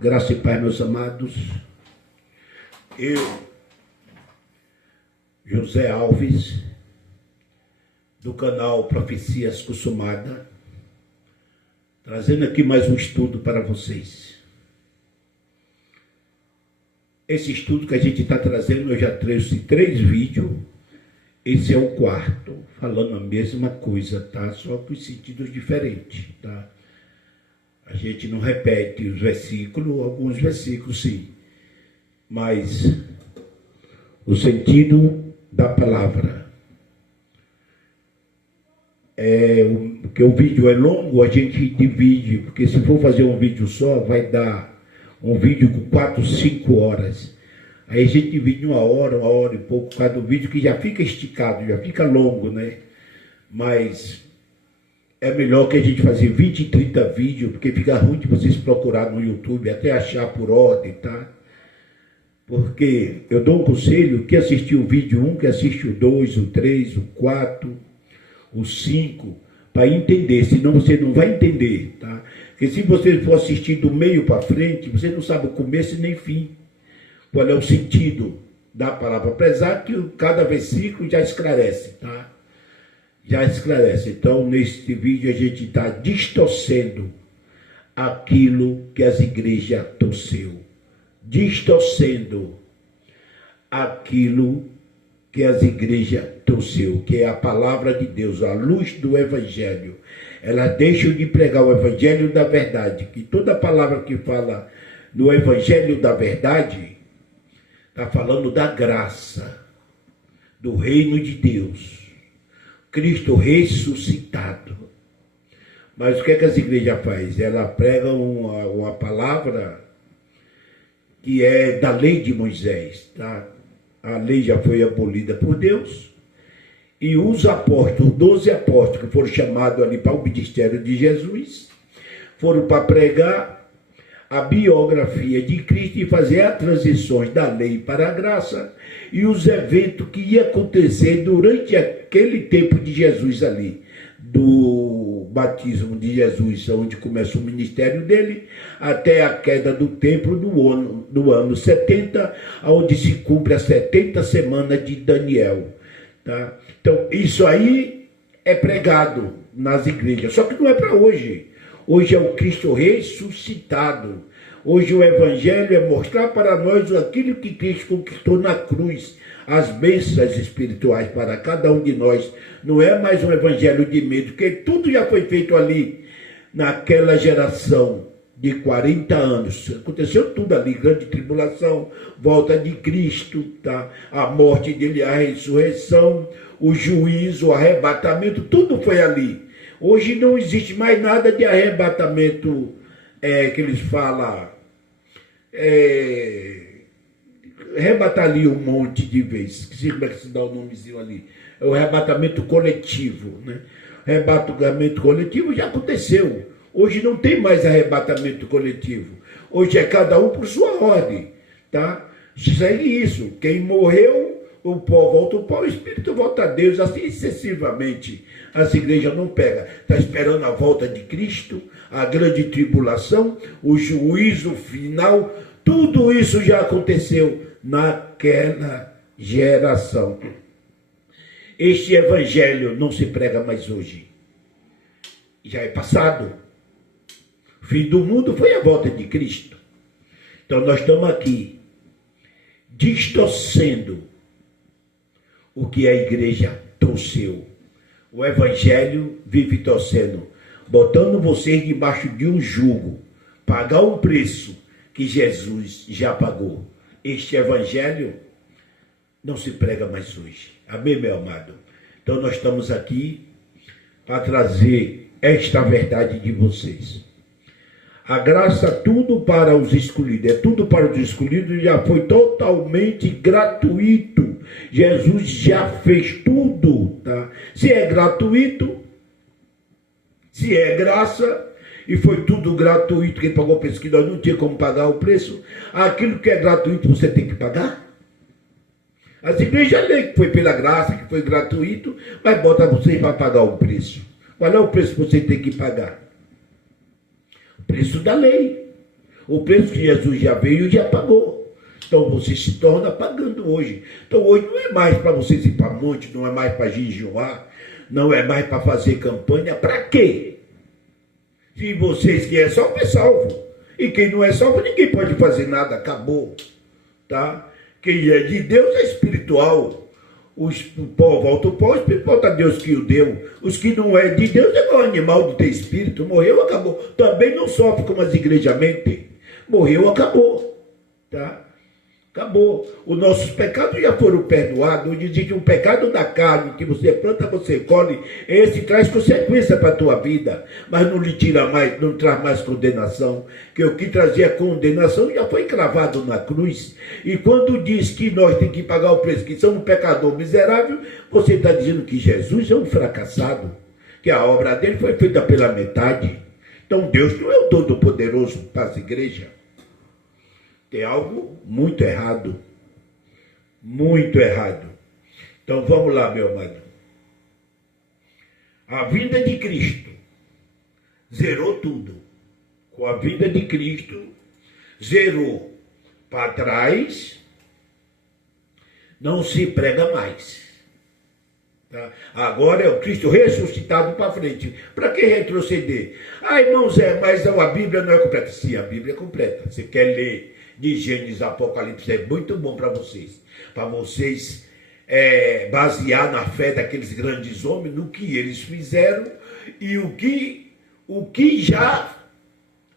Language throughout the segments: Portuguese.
Graça e paz, meus amados. Eu, José Alves, do canal Profecias Consumada, trazendo aqui mais um estudo para vocês. Esse estudo que a gente está trazendo, eu já trouxe 3 vídeos. Esse é o 4, falando a mesma coisa, tá? Só com sentidos diferentes, tá? A gente não repete os versículos, alguns versículos sim, mas o sentido da palavra. Porque o vídeo é longo, a gente divide, porque se for fazer um vídeo só, vai dar um vídeo com 4, 5 horas. Aí a gente divide 1 hora e pouco cada vídeo, que já fica esticado, já fica longo, né? Mas é melhor que a gente fazer 20, 30 vídeos, porque fica ruim de vocês procurar no YouTube, até achar por ordem, tá? Porque eu dou um conselho, que assistir o vídeo 1, que assiste o 2, o 3, o 4, o 5, para entender, senão você não vai entender, tá? Porque se você for assistir do meio para frente, você não sabe o começo e nem fim. Qual é o sentido da palavra, apesar que cada versículo já esclarece, tá? Já esclarece. Então, neste vídeo a gente está distorcendo aquilo que as igrejas torceu. Distorcendo aquilo que as igrejas torceu, que é a palavra de Deus, a luz do Evangelho. Elas deixam de pregar o Evangelho da verdade, que toda palavra que fala no Evangelho da verdade está falando da graça, do reino de Deus, Cristo ressuscitado. Mas o que é que as igrejas fazem? Elas pregam uma palavra que é da lei de Moisés, tá? A lei já foi abolida por Deus, e os apóstolos, 12 apóstolos que foram chamados ali para o ministério de Jesus, foram para pregar a biografia de Cristo e fazer as transições da lei para a graça e os eventos que iam acontecer durante aquele tempo de Jesus ali, do batismo de Jesus, onde começa o ministério dele, até a queda do templo do ano 70, onde se cumpre as 70 semanas de Daniel, tá? Então, isso aí é pregado nas igrejas, só que não é para hoje. Hoje é o Cristo ressuscitado. Hoje o Evangelho é mostrar para nós aquilo que Cristo conquistou na cruz, as bênçãos espirituais para cada um de nós. Não é mais um Evangelho de medo, porque tudo já foi feito ali, naquela geração de 40 anos. Aconteceu tudo ali, grande tribulação, volta de Cristo, tá? A morte dele, a ressurreição, o juízo, o arrebatamento, tudo foi ali. Hoje não existe mais nada de arrebatamento, que eles falam, arrebatar ali um monte de vezes, que como é que se dá o nomezinho ali, é o arrebatamento coletivo, né? Arrebatamento coletivo já aconteceu, hoje não tem mais arrebatamento coletivo, hoje é cada um por sua ordem, tá? Segue isso, quem morreu, o pó volta ao pó, o espírito volta a Deus, assim sucessivamente. As igrejas não pegam, está esperando a volta de Cristo, a grande tribulação, o juízo final, tudo isso já aconteceu naquela geração. Este evangelho não se prega mais hoje, já é passado. O fim do mundo foi a volta de Cristo. Então nós estamos aqui distorcendo o que a igreja torceu. O evangelho vive torcendo, botando vocês debaixo de um jugo, pagar um preço que Jesus já pagou. Este evangelho não se prega mais hoje. Amém, meu amado? Então nós estamos aqui para trazer esta verdade de vocês. A graça, tudo para os escolhidos, é tudo para os escolhidos, já foi totalmente gratuito. Jesus já fez tudo, tá? Se é gratuito, se é graça, e foi tudo gratuito, quem pagou o preço, que nós não tinha como pagar o preço, aquilo que é gratuito você tem que pagar? As igrejas lê que foi pela graça, que foi gratuito, mas bota você para pagar o preço. Qual é o preço que você tem que pagar? O preço da lei. O preço que Jesus já veio e já pagou. Então você se torna pagando hoje. Então hoje não é mais para vocês ir para monte, não é mais para jejuar, não é mais para fazer campanha. Para quê? Se vocês que é salvo, é salvo. E quem não é salvo, ninguém pode fazer nada, acabou. Tá? Quem é de Deus é espiritual. O pó volta o pó, o espírito volta a Deus que o deu. Os que não é de Deus é igual animal do teu espírito. Morreu, acabou. Também não sofre como as igrejas mentem. Morreu, acabou. Tá? Acabou. Os nossos pecados já foram perdoados. Dizem que o pecado da carne que você planta, você colhe, esse traz consequência para a tua vida. Mas não lhe tira mais, não traz mais condenação. Que o que trazia condenação já foi cravado na cruz. E quando diz que nós temos que pagar o preço, que somos um pecador miserável, você está dizendo que Jesus é um fracassado. Que a obra dele foi feita pela metade. Então Deus não é o Todo-Poderoso para as igrejas. Tem algo muito errado. Muito errado. Então vamos lá, meu amado. A vinda de Cristo zerou tudo. Com a vinda de Cristo, zerou. Para trás, não se prega mais. Tá? Agora é o Cristo ressuscitado para frente. Para que retroceder? Ah, irmãos, mas a Bíblia não é completa. Sim, a Bíblia é completa. Você quer ler de Gênesis, Apocalipse, é muito bom para vocês. Para vocês basear na fé daqueles grandes homens, no que eles fizeram e o que já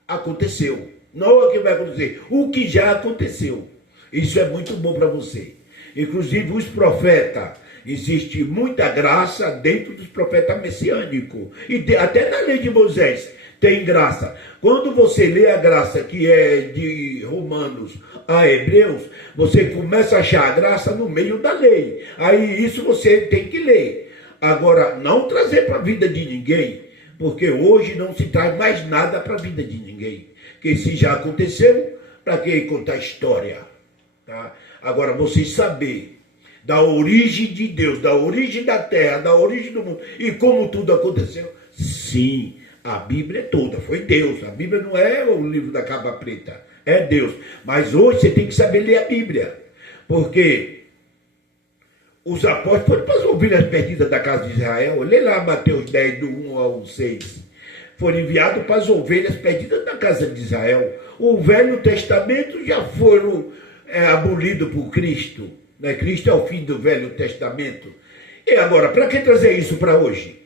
aconteceu. Não é o que vai acontecer, o que já aconteceu. Isso é muito bom para você. Inclusive os profetas, existe muita graça dentro dos profetas messiânicos. E até na lei de Moisés tem graça. Quando você lê a graça que é de Romanos a Hebreus, você começa a achar a graça no meio da lei. Aí isso você tem que ler. Agora, não trazer para a vida de ninguém, porque hoje não se traz mais nada para a vida de ninguém. Porque se já aconteceu, para que contar história? Tá? Agora, vocês saber da origem de Deus, da origem da terra, da origem do mundo e como tudo aconteceu, sim. A Bíblia é toda, foi Deus. A Bíblia não é o livro da capa preta, é Deus. Mas hoje você tem que saber ler a Bíblia. Porque os apóstolos foram para as ovelhas perdidas da casa de Israel. Lê lá Mateus 10, do 1 ao 6. Foram enviados para as ovelhas perdidas da casa de Israel. O Velho Testamento já foram abolido por Cristo. Né? Cristo é o fim do Velho Testamento. E agora, para que trazer isso para hoje?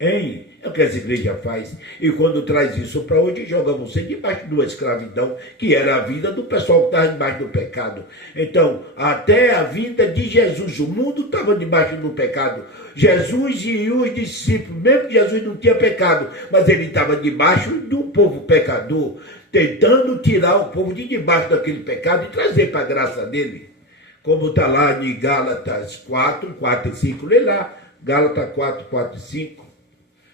Hein? É o que as igrejas fazem. E quando traz isso para hoje, joga você debaixo de uma escravidão, que era a vida do pessoal que estava debaixo do pecado. Então, até a vinda de Jesus, o mundo estava debaixo do pecado. Jesus e os discípulos, mesmo que Jesus não tinha pecado, mas ele estava debaixo do povo pecador, tentando tirar o povo de debaixo daquele pecado e trazer para a graça dele. Como está lá em Gálatas 4, 4 e 5, lê lá, Gálatas 4, 4 e 5.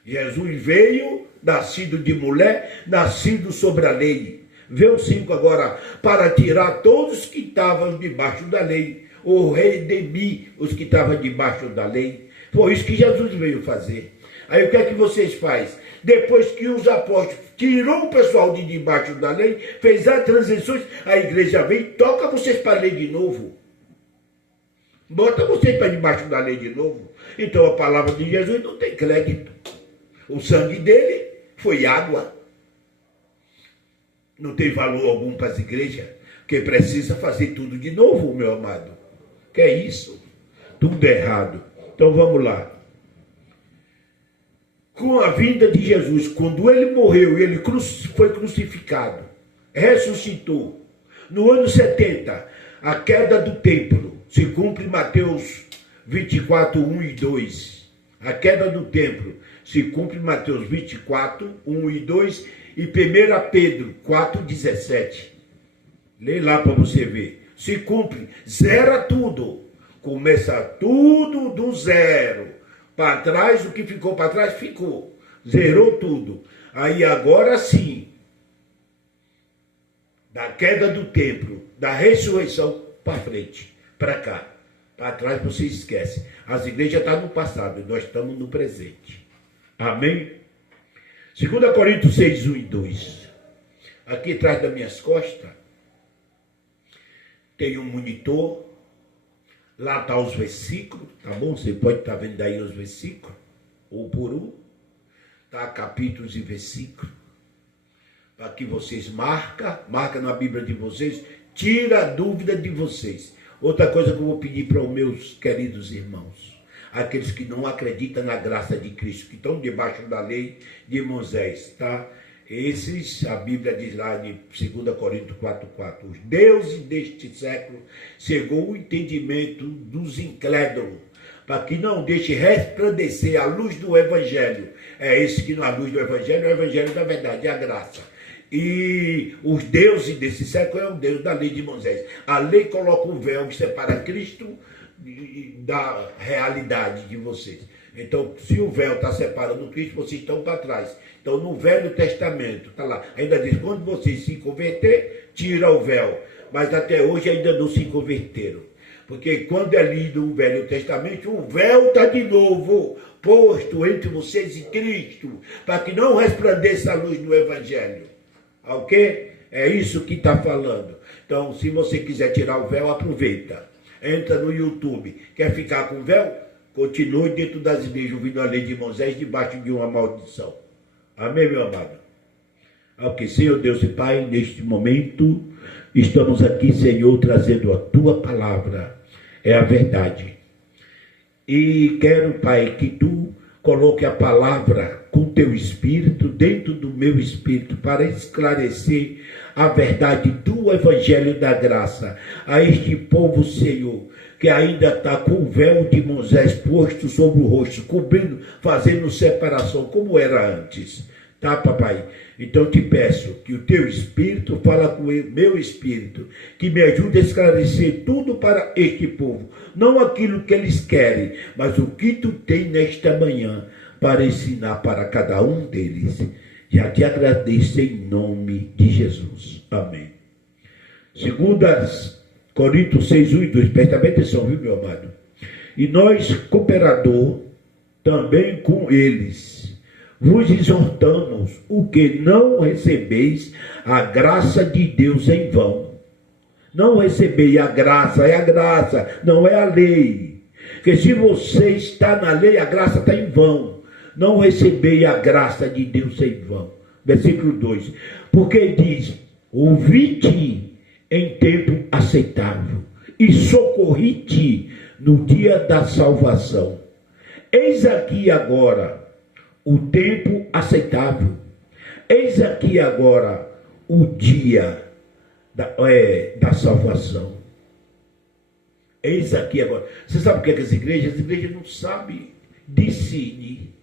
Jesus veio, nascido de mulher, nascido sobre a lei. Vê o 5 agora, para tirar todos que estavam debaixo da lei, ou redimir os que estavam debaixo da lei. Foi isso que Jesus veio fazer. Aí o que é que vocês fazem? Depois que os apóstolos tirou o pessoal de debaixo da lei, fez as transições, a igreja vem e toca vocês para a lei de novo. Bota vocês para debaixo da lei de novo. Então a palavra de Jesus não tem crédito. O sangue dele foi água. Não tem valor algum para as igrejas, porque precisa fazer tudo de novo, meu amado. Que é isso? Tudo errado. Então vamos lá. Com a vinda de Jesus, quando ele morreu, ele foi crucificado, ressuscitou. No ano 70, a queda do templo, se cumpre Mateus 24, 1 e 2. A queda do templo se cumpre Mateus 24, 1 e 2 e 1 Pedro 4, 17. Lê lá para você ver. Se cumpre, zera tudo. Começa tudo do zero. Para trás, o que ficou para trás, ficou. Zerou tudo. Aí agora sim, da queda do templo, da ressurreição para frente, para cá. Para trás você esquece. As igrejas estão no passado e nós estamos no presente. Amém? 2 Coríntios 6, 1 e 2. Aqui atrás das minhas costas tem um monitor. Lá está os versículos, tá bom? Você pode estar vendo aí os versículos, um por um. Tá? Capítulos e versículos. Para que vocês marca na Bíblia de vocês, tira a dúvida de vocês. Outra coisa que eu vou pedir para os meus queridos irmãos, aqueles que não acreditam na graça de Cristo, que estão debaixo da lei de Moisés, tá? Esses, a Bíblia diz lá em 2 Coríntios 4,4, os deuses deste século cegou o entendimento dos incrédulos, para que não deixe resplandecer a luz do Evangelho. É esse que na luz do Evangelho é o Evangelho da verdade, é a graça. E os deuses desse século é o Deus da lei de Moisés. A lei coloca um véu que separa Cristo da realidade de vocês. Então, se o véu está separando Cristo, vocês estão para trás. Então, no Velho Testamento, está lá, ainda diz, quando vocês se converter, tira o véu. Mas até hoje ainda não se converteram. Porque quando é lido o Velho Testamento, o véu está de novo posto entre vocês e Cristo, para que não resplandeça a luz do Evangelho. Ok? É isso que está falando. Então, se você quiser tirar o véu, aproveita. Entra no YouTube. Quer ficar com o véu? Continue dentro das igrejas, ouvindo a lei de Moisés, debaixo de uma maldição. Amém, meu amado? Ok, Senhor Deus e Pai, neste momento, estamos aqui, Senhor, trazendo a Tua palavra. É a verdade. E quero, Pai, que Tu coloque a palavra com Teu Espírito, dentro do meu Espírito, para esclarecer a verdade do Evangelho da Graça a este povo, Senhor, que ainda está com o véu de Moisés posto sobre o rosto, cobrindo, fazendo separação, como era antes. Tá, papai? Então te peço que o teu Espírito fala com o meu Espírito, que me ajude a esclarecer tudo para este povo. Não aquilo que eles querem, mas o que tu tem nesta manhã para ensinar para cada um deles. Já te agradeço em nome de Jesus. Amém. 2 Coríntios 6, 1 e 2. Presta bem atenção, viu, meu amado? E nós, cooperador, também com eles, vos exortamos o que não recebeis a graça de Deus em vão. Não recebeis a graça, não é a lei. Porque se você está na lei, a graça está em vão. Não recebeis a graça de Deus em vão. Versículo 2. Porque diz, ouvi-te em tempo aceitável e socorri-te no dia da salvação. Eis aqui agora o tempo aceitável. Eis aqui agora o dia da salvação. Eis aqui agora. Você sabe o que é que as igrejas não sabem discernir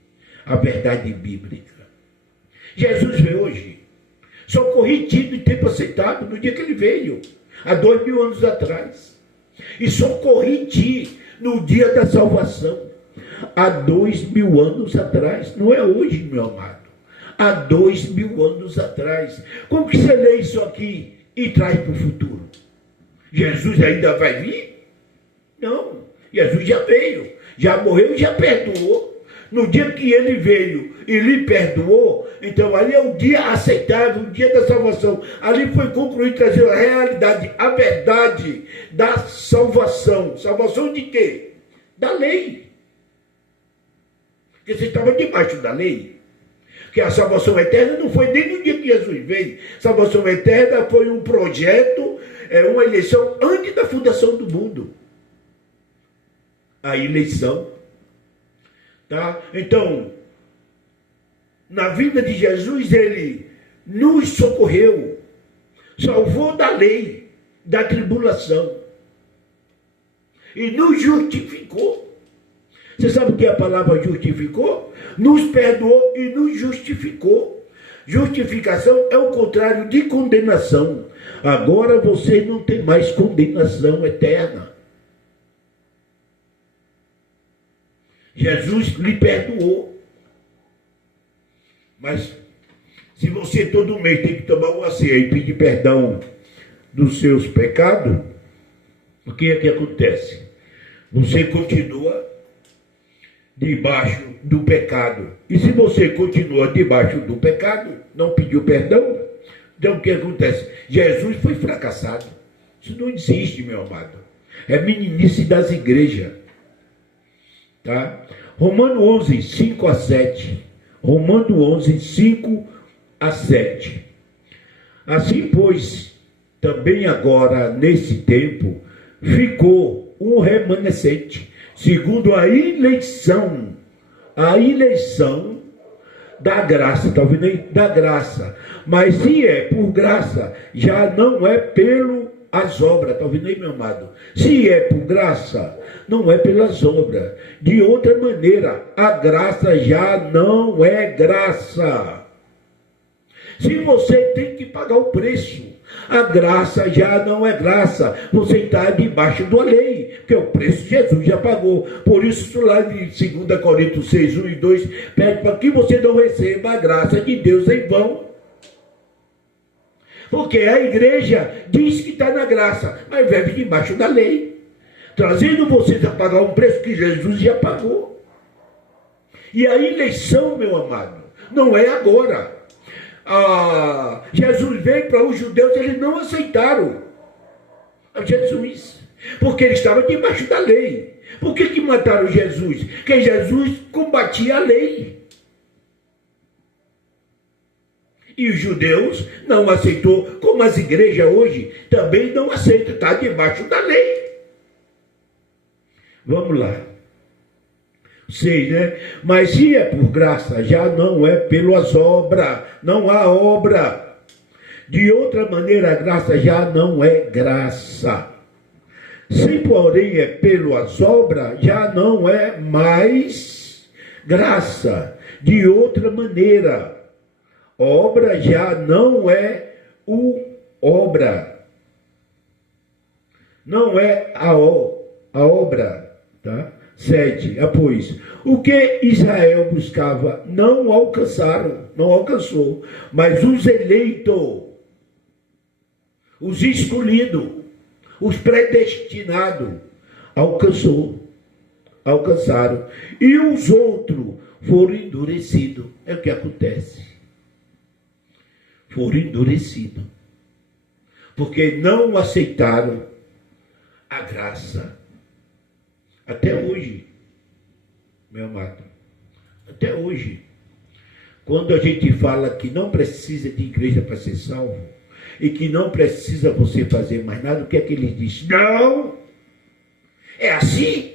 a verdade bíblica. Jesus veio hoje. Socorri-te no tempo aceitável, no dia que ele veio, há 2000 anos atrás. E socorri-te no dia da salvação, há 2000 anos atrás. Não é hoje, meu amado. Há 2000 anos atrás. Como que você lê isso aqui e traz para o futuro? Jesus ainda vai vir? Não. Jesus já veio, já morreu e já perdoou. No dia que ele veio e lhe perdoou, então ali é o dia aceitável, o dia da salvação. Ali foi concluído, trazer a realidade, a verdade da salvação. Salvação de quê? Da lei. Porque você estava debaixo da lei. Porque a salvação eterna não foi nem no dia que Jesus veio. Salvação eterna foi um projeto, uma eleição antes da fundação do mundo. A eleição. Tá? Então, na vida de Jesus, ele nos socorreu, salvou da lei, da tribulação, e nos justificou. Você sabe o que é a palavra justificou? Nos perdoou e nos justificou. Justificação é o contrário de condenação. Agora você não tem mais condenação eterna. Jesus lhe perdoou. Mas se você todo mês tem que tomar uma ceia e pedir perdão dos seus pecados, o que é que acontece? Você continua debaixo do pecado. E se você continua debaixo do pecado, não pediu perdão, Então o que acontece? Jesus foi fracassado. Isso não existe, meu amado. É meninice das igrejas. Tá? Romano 11, 5 a 7. Romano 11, 5 a 7. Assim, pois, também agora, nesse tempo, ficou um remanescente, segundo a eleição da graça, está ouvindo aí? Da graça. Mas se é por graça, já não é pelo as obras, está ouvindo aí, meu amado? Se é por graça, não é pelas obras. De outra maneira, a graça já não é graça. Se você tem que pagar o preço, a graça já não é graça. Você está debaixo da lei, porque o preço Jesus já pagou. Por isso, lá em 2 Coríntios 6, 1 e 2, pede para que você não receba a graça de Deus em vão. Porque a igreja diz que está na graça, mas vive debaixo da lei, trazendo vocês a pagar um preço que Jesus já pagou. E a eleição, meu amado, não é agora. Jesus veio para os judeus, eles não aceitaram a Jesus, porque ele estava debaixo da lei. Por que mataram Jesus? Porque Jesus combatia a lei. E os judeus não aceitou, como as igrejas hoje também não aceitam, está debaixo da lei. Vamos lá. 6, né? Mas se é por graça, já não é pelas obras, não há obra. De outra maneira, a graça já não é graça. Se porém é pelas obras, já não é mais graça. De outra maneira, obra já não é obra. Não é a obra, tá? 7. Pois, o que Israel buscava não alcançou, mas os eleitos, os escolhidos, os predestinados, alcançaram. E os outros foram endurecidos. É o que acontece. Foram endurecidos, porque não aceitaram a graça. Até hoje, meu amado, até hoje, quando a gente fala que não precisa de igreja para ser salvo, e que não precisa você fazer mais nada, o que é que ele diz? Não! É assim?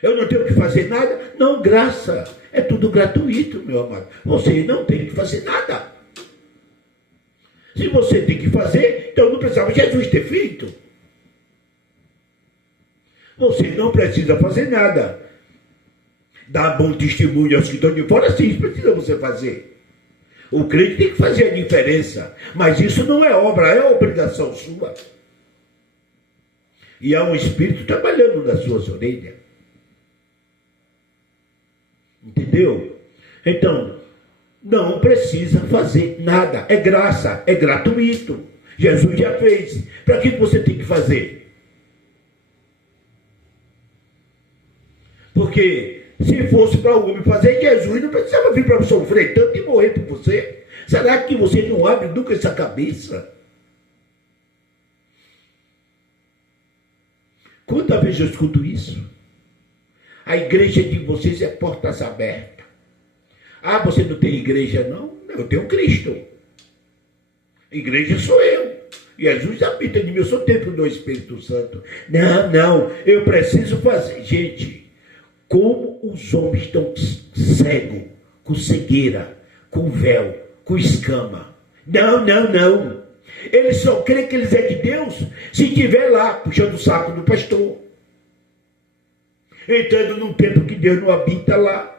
Eu não tenho que fazer nada? Não, graça. É tudo gratuito, meu amado. Você não tem que fazer nada. Se você tem que fazer, então não precisava Jesus ter feito. Você não precisa fazer nada. Dar bom testemunho aos que estão de fora, sim, precisa você fazer. O crente tem que fazer a diferença. Mas isso não é obra, é obrigação sua. E há um espírito trabalhando nas suas orelhas. Entendeu? Então, não precisa fazer nada. É graça, é gratuito. Jesus já fez. Para que você tem que fazer? Porque se fosse para o homem fazer, Jesus não precisava vir para sofrer tanto e morrer por você. Será que você não abre nunca essa cabeça? Quantas vezes eu escuto isso? A igreja de vocês é portas abertas. Você não tem igreja, não? Eu tenho Cristo. Igreja sou eu. Jesus habita em mim, eu sou templo do Espírito Santo. Não, eu preciso fazer. Gente, como os homens estão cegos, com cegueira, com véu, com escama. Não. Eles só creem que eles é de Deus se estiver lá, puxando o saco do pastor. Entrando num templo que Deus não habita lá.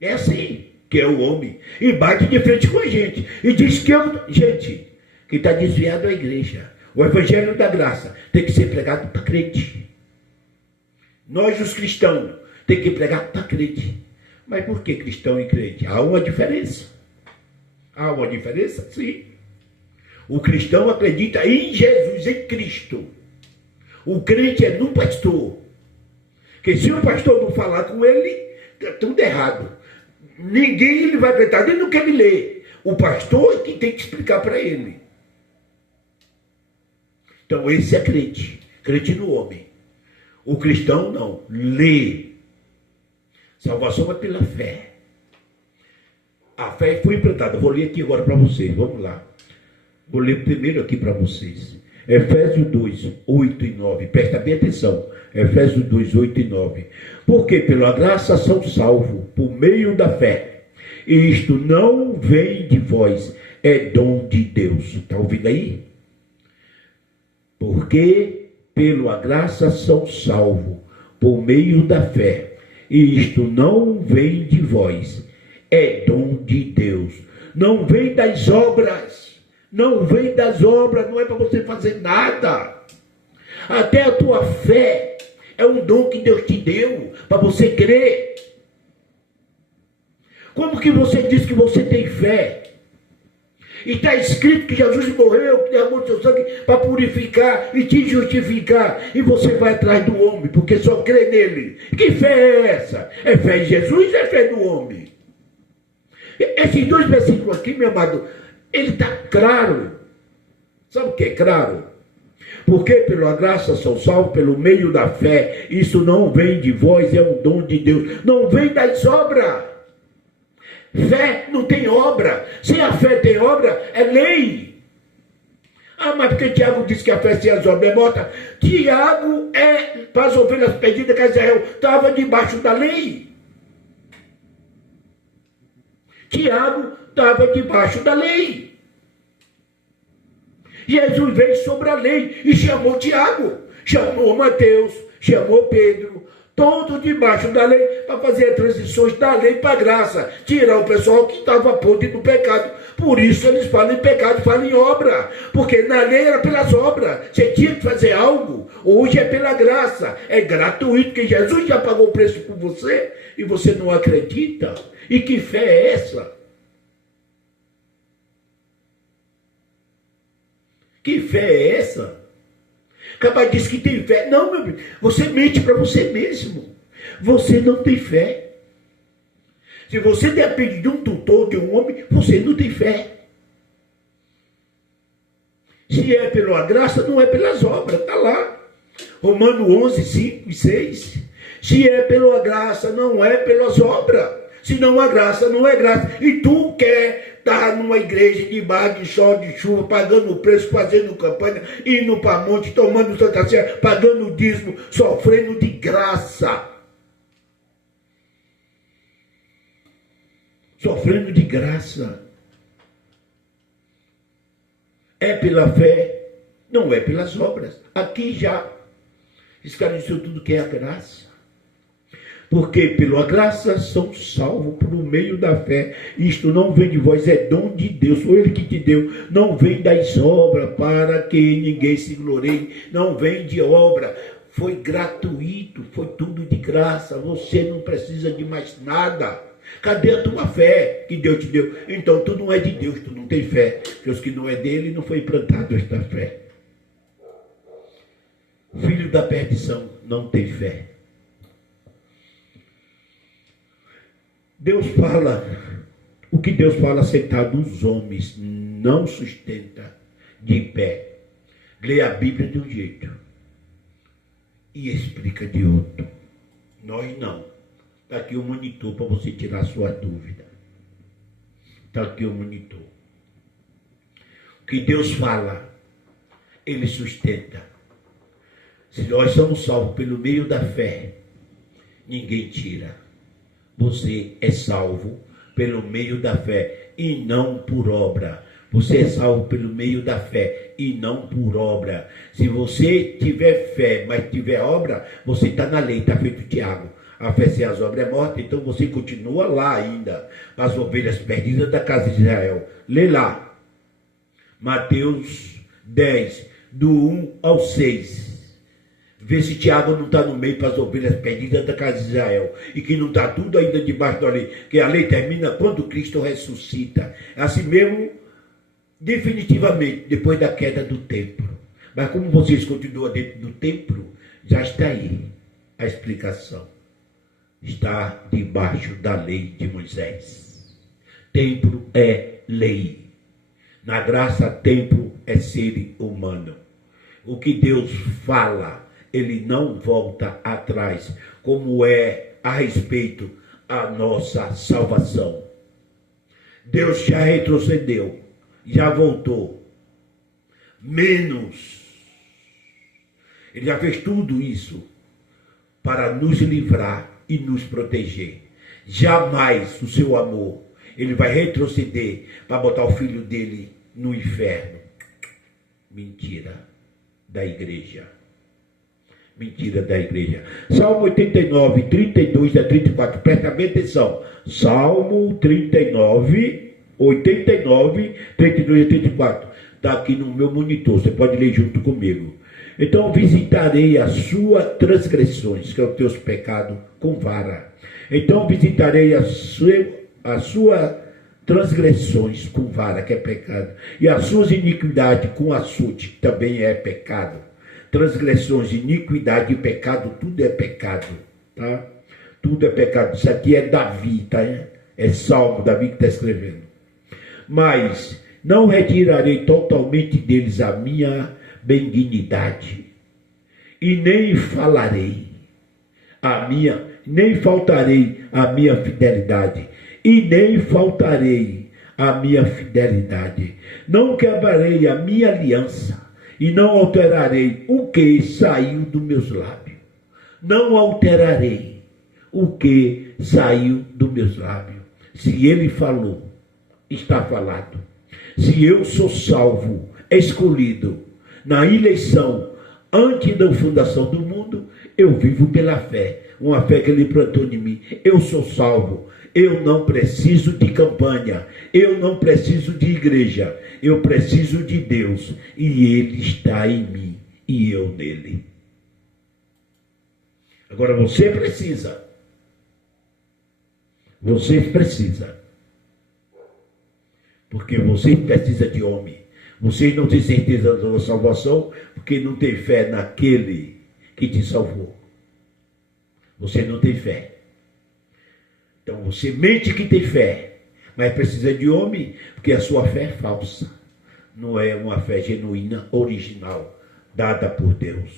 É assim que é o homem. E bate de frente com a gente. E diz que gente, que está desviado é a igreja. O evangelho da graça tem que ser pregado para crente. Nós, os cristãos, tem que pregar para crente. Mas por que cristão e crente? Há uma diferença. Há uma diferença? Sim. O cristão acredita em Jesus, em Cristo. O crente é no pastor. Porque se o pastor não falar com ele, está tudo errado. ninguém ele vai acreditar, ele não quer me ler. O pastor é que tem que explicar para ele. Então esse é crente, crente no homem. O cristão não, lê. Salvação é pela fé. A fé foi implantada. Vou ler aqui agora para vocês, vamos lá. Vou ler primeiro aqui para vocês. Efésios 2, 8 e 9. Presta bem atenção. Efésios 2, 8 e 9. Porque pela graça são salvos por meio da fé. E isto não vem de vós, é dom de Deus. Está ouvindo aí? Porque pela graça são salvos por meio da fé. E isto não vem de vós, é dom de Deus. Não vem das obras. Não vem das obras, não é para você fazer nada. Até a tua fé é um dom que Deus te deu para você crer. Como que você diz que você tem fé? E está escrito que Jesus morreu, que derramou seu sangue para purificar e te justificar. E você vai atrás do homem, porque só crê nele. Que fé é essa? É fé em Jesus ou é fé no homem? Esses dois versículos aqui, meu amado, ele está claro. Sabe o que é claro? Porque pela graça são salvos pelo meio da fé. Isso não vem de vós, é um dom de Deus. Não vem das obras. Fé não tem obra. Se a fé tem obra, é lei. Ah, mas porque Tiago disse que a fé sem as obras é morta? Tiago para as ovelhas perdidas que Israel estava debaixo da lei. Tiago estava debaixo da lei. Jesus veio sobre a lei e chamou Tiago, chamou Mateus, chamou Pedro, todos debaixo da lei, para fazer transições da lei para a graça, tirar o pessoal que estava podre do pecado. Por isso eles falam em pecado, falam em obra, porque na lei era pelas obras, você tinha que fazer algo. Hoje é pela graça, é gratuito, que Jesus já pagou o preço por você e você não acredita. E que fé é essa? Que fé é essa? Capaz diz que tem fé. Não, meu filho, você mente para você mesmo. Você não tem fé. Se você depende de um tutor, de um homem, você não tem fé. Se é pela graça, não é pelas obras. Está lá. Romanos 11, 5 e 6. Se é pela graça, não é pelas obras. Se não há graça, não é graça. E tu quer estar numa igreja debaixo de sol, de chuva, pagando o preço, fazendo campanha, indo para monte, tomando Santa Ceia, pagando dízimo, sofrendo de graça. Sofrendo de graça. É pela fé, não é pelas obras. Aqui já esclareceu tudo que é a graça. Porque pela graça são salvos por meio da fé. Isto não vem de vós, é dom de Deus. Foi Ele que te deu. Não vem das obras para que ninguém se glorie. Não vem de obra. Foi gratuito, foi tudo de graça. Você não precisa de mais nada. Cadê a tua fé que Deus te deu? Então tu não é de Deus, tu não tem fé. Porque os que não é dele não foi implantado esta fé. Filho da perdição não tem fé. Deus fala, o que Deus fala sentado os homens não sustenta de pé. Lê a Bíblia de um jeito e explica de outro. Nós não. Está aqui o monitor para você tirar a sua dúvida. Está aqui o monitor. O que Deus fala, Ele sustenta. Se nós somos salvos pelo meio da fé, ninguém tira. Você é salvo pelo meio da fé e não por obra. Você é salvo pelo meio da fé e não por obra. Se você tiver fé, mas tiver obra, você está na lei, está feito Tiago. A fé sem as obras é morta, então você continua lá ainda. As ovelhas perdidas da casa de Israel. Lê lá. Mateus 10, do 1 ao 6. Vê se Tiago não está no meio para as ovelhas perdidas da casa de Israel. E que não está tudo ainda debaixo da lei. Que a lei termina quando Cristo ressuscita. Assim mesmo, definitivamente, depois da queda do templo. Mas como vocês continuam dentro do templo, já está aí a explicação. está debaixo da lei de Moisés. Templo é lei. Na graça, templo é ser humano. O que Deus fala, ele não volta atrás, como é a respeito da nossa salvação. Deus já retrocedeu, já voltou. Menos. Ele já fez tudo isso para nos livrar e nos proteger. Jamais o seu amor, ele vai retroceder para botar o filho dele no inferno. Mentira da igreja. Mentira da igreja. Salmo 89, 32 a 34. Presta bem atenção. Salmo 39, 89, 32 a 34. Está aqui no meu monitor. Você pode ler junto comigo. Então visitarei as suas transgressões, que é os teus pecados, com vara. Então visitarei as suas transgressões com vara, que é pecado, e as suas iniquidades com açoite, que também é pecado. Transgressões, iniquidade e pecado, tudo é pecado, tá? Tudo é pecado. Isso aqui é Davi, tá? É Salmo, Davi que está escrevendo. Mas não retirarei totalmente deles a minha benignidade, e nem faltarei a minha fidelidade, e nem faltarei a minha fidelidade. Não quebrarei a minha aliança, e não alterarei o que saiu dos meus lábios. Não alterarei o que saiu dos meus lábios. Se ele falou, está falado. Se eu sou salvo, escolhido, na eleição, antes da fundação do mundo, eu vivo pela fé. Uma fé que ele plantou em mim. Eu sou salvo. Eu não preciso de campanha. Eu não preciso de igreja. Eu preciso de Deus. E ele está em mim. E eu nele. Agora você precisa. Você precisa. Porque você precisa de homem. Vocês não têm certeza da sua salvação porque não tem fé naquele que te salvou. Você não tem fé. Então você mente que tem fé, mas precisa de homem porque a sua fé é falsa. Não é uma fé genuína, original, dada por Deus.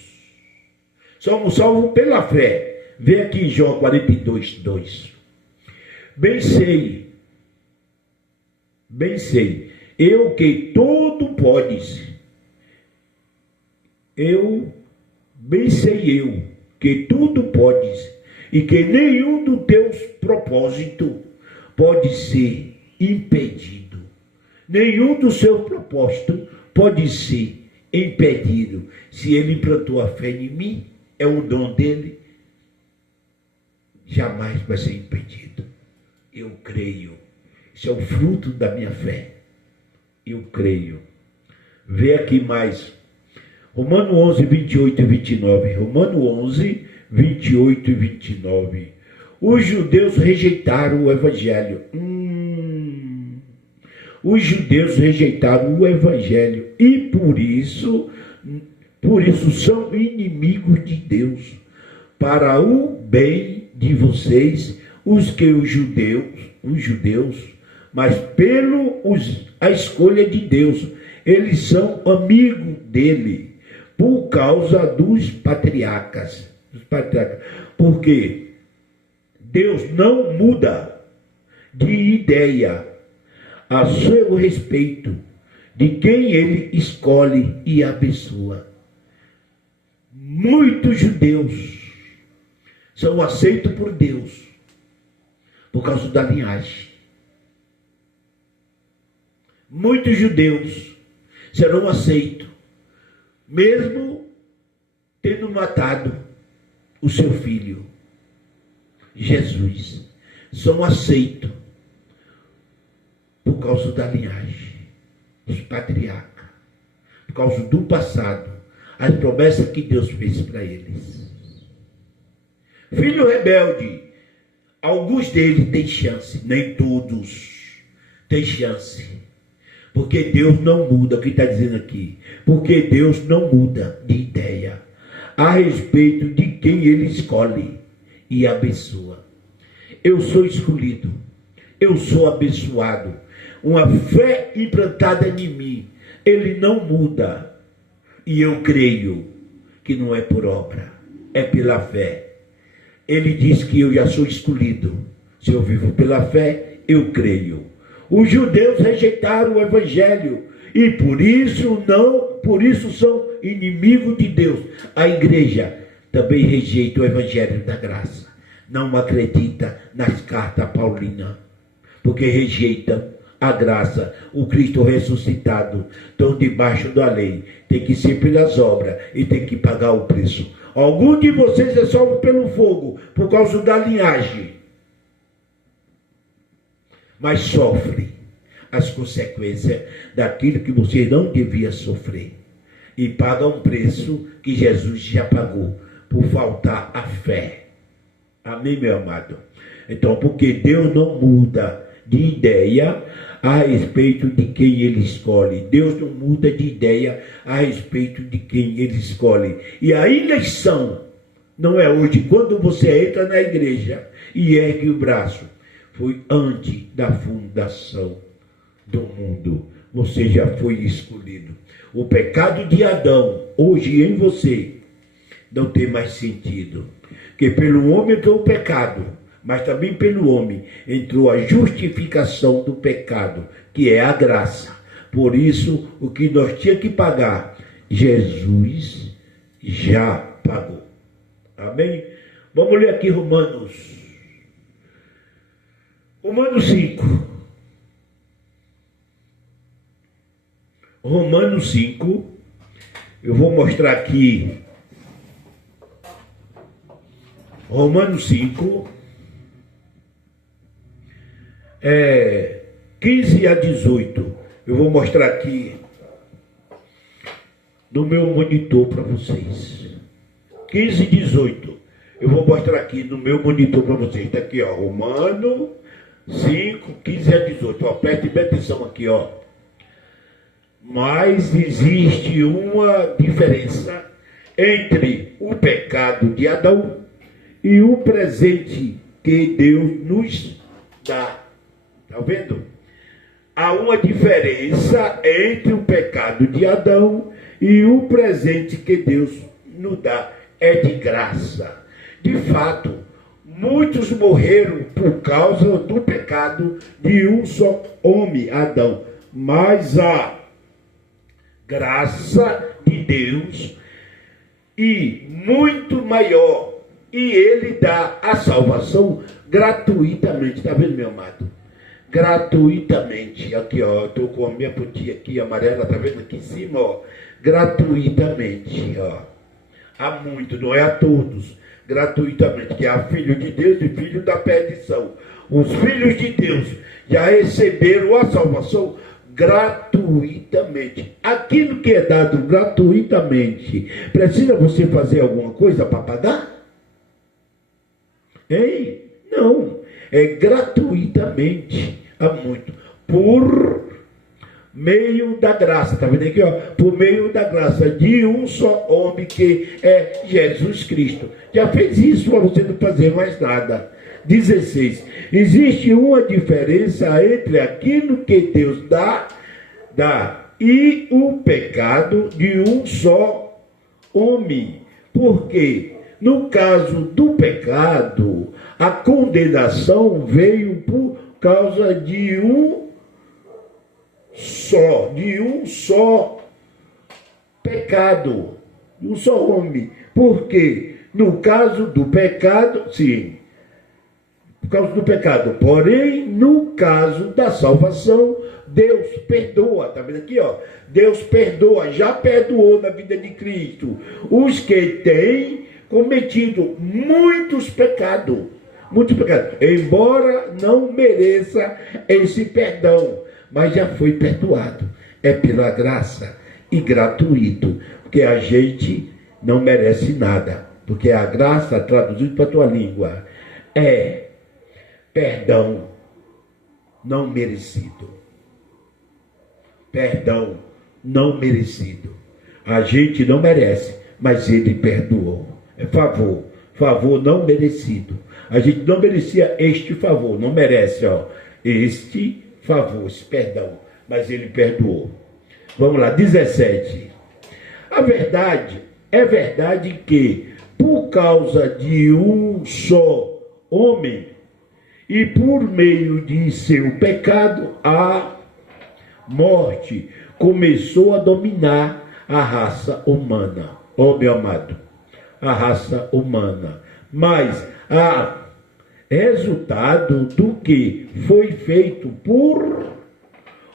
Somos salvos pela fé. Vê aqui em Jó 42, 2. Bem sei, eu que tudo podes, bem sei eu, que tudo podes, e que nenhum dos teus propósitos pode ser impedido. Nenhum dos seus propósitos pode ser impedido. Se ele implantou a fé em mim, é um dom dele, jamais vai ser impedido. Eu creio. Isso é o fruto da minha fé. Eu creio. Vê aqui mais. Romanos 11, 28 e 29. Romanos 11, 28 e 29. Os judeus rejeitaram o evangelho. Os judeus rejeitaram o evangelho. E por isso são inimigos de Deus. Para o bem de vocês, os judeus, mas a escolha de Deus, eles são amigos dele, por causa dos patriarcas. Porque Deus não muda de ideia a seu respeito de quem ele escolhe e abençoa. Muitos judeus são aceitos por Deus por causa da linhagem. Muitos judeus serão aceitos, mesmo tendo matado o seu filho, Jesus. São aceitos por causa da linhagem, os patriarcas, por causa do passado, as promessas que Deus fez para eles. Filho rebelde, alguns deles têm chance, nem todos têm chance. Porque Deus não muda, o que está dizendo aqui? Porque Deus não muda de ideia a respeito de quem ele escolhe e abençoa. eu sou escolhido, eu sou abençoado. Uma fé implantada em mim, ele não muda. E eu creio que não é por obra, é pela fé. Ele diz que eu já sou escolhido. Se eu vivo pela fé, eu creio. Os judeus rejeitaram o evangelho e por isso são inimigos de Deus. A igreja também rejeita o evangelho da graça. Não acredita nas cartas paulinas, porque rejeitam a graça. O Cristo ressuscitado estão debaixo da lei, tem que ser pelas obras e tem que pagar o preço. Algum de vocês é salvo pelo fogo por causa da linhagem, mas sofre as consequências daquilo que você não devia sofrer e paga um preço que Jesus já pagou por faltar a fé. Amém, meu amado? Então, porque Deus não muda de ideia a respeito de quem ele escolhe. Deus não muda de ideia a respeito de quem ele escolhe. E a eleição não é hoje, quando você entra na igreja e ergue o braço. Foi antes da fundação do mundo. Você já foi escolhido. O pecado de Adão, hoje em você, não tem mais sentido. Porque pelo homem entrou o pecado, mas também pelo homem entrou a justificação do pecado, que é a graça. Por isso, o que nós tínhamos que pagar, Jesus já pagou. Amém? Vamos ler aqui Romanos 5. Romanos 5. Eu vou mostrar aqui. Romanos 5. 15 a 18. Eu vou mostrar aqui no meu monitor para vocês. 15 e 18. Eu vou mostrar aqui no meu monitor para vocês. Está aqui, ó. Romanos 5, 15 a 18. Ó, preste bem atenção aqui, ó. Mas existe uma diferença entre o pecado de Adão e o presente que Deus nos dá. Está vendo? Há uma diferença entre o pecado de Adão e o presente que Deus nos dá. É de graça. De fato, muitos morreram por causa do pecado de um só homem, Adão. Mas a graça de Deus e muito maior. E ele dá a salvação gratuitamente. Está vendo, meu amado? Gratuitamente. Aqui, ó. Estou com a minha pontinha aqui amarela. Está vendo aqui em cima, ó. Gratuitamente, ó. Há muito, não é a todos. Gratuitamente. Que há filho de Deus e filho da perdição. Os filhos de Deus já receberam a salvação gratuitamente. Aquilo que é dado gratuitamente, precisa você fazer alguma coisa para pagar? Hein? Não. É gratuitamente. Há muito. Por meio da graça. Está vendo aqui, ó? Por meio da graça de um só homem, que é Jesus Cristo. Já fez isso para você não fazer mais nada. 16. Existe uma diferença entre aquilo que Deus dá e o pecado de um só homem. Porque no caso do pecado, a condenação veio por causa de um só pecado, de um só homem. Porque no caso do pecado, sim, por causa do pecado. Porém, no caso da salvação, Deus perdoa. Está vendo aqui, ó? Deus perdoa, já perdoou na vida de Cristo os que têm cometido muitos pecados. Muitos pecados. Embora não mereça esse perdão, mas já foi perdoado. É pela graça e gratuito. Porque a gente não merece nada. Porque a graça, traduzido para a tua língua, é perdão não merecido. Perdão não merecido. A gente não merece, mas ele perdoou. É favor não merecido. A gente não merecia este favor, não merece, este favor, esse perdão, mas ele perdoou. Vamos lá, 17. É verdade que por causa de um só homem e por meio de seu pecado, a morte começou a dominar a raça humana. Meu amado, a raça humana. Mas a resultado do que foi feito por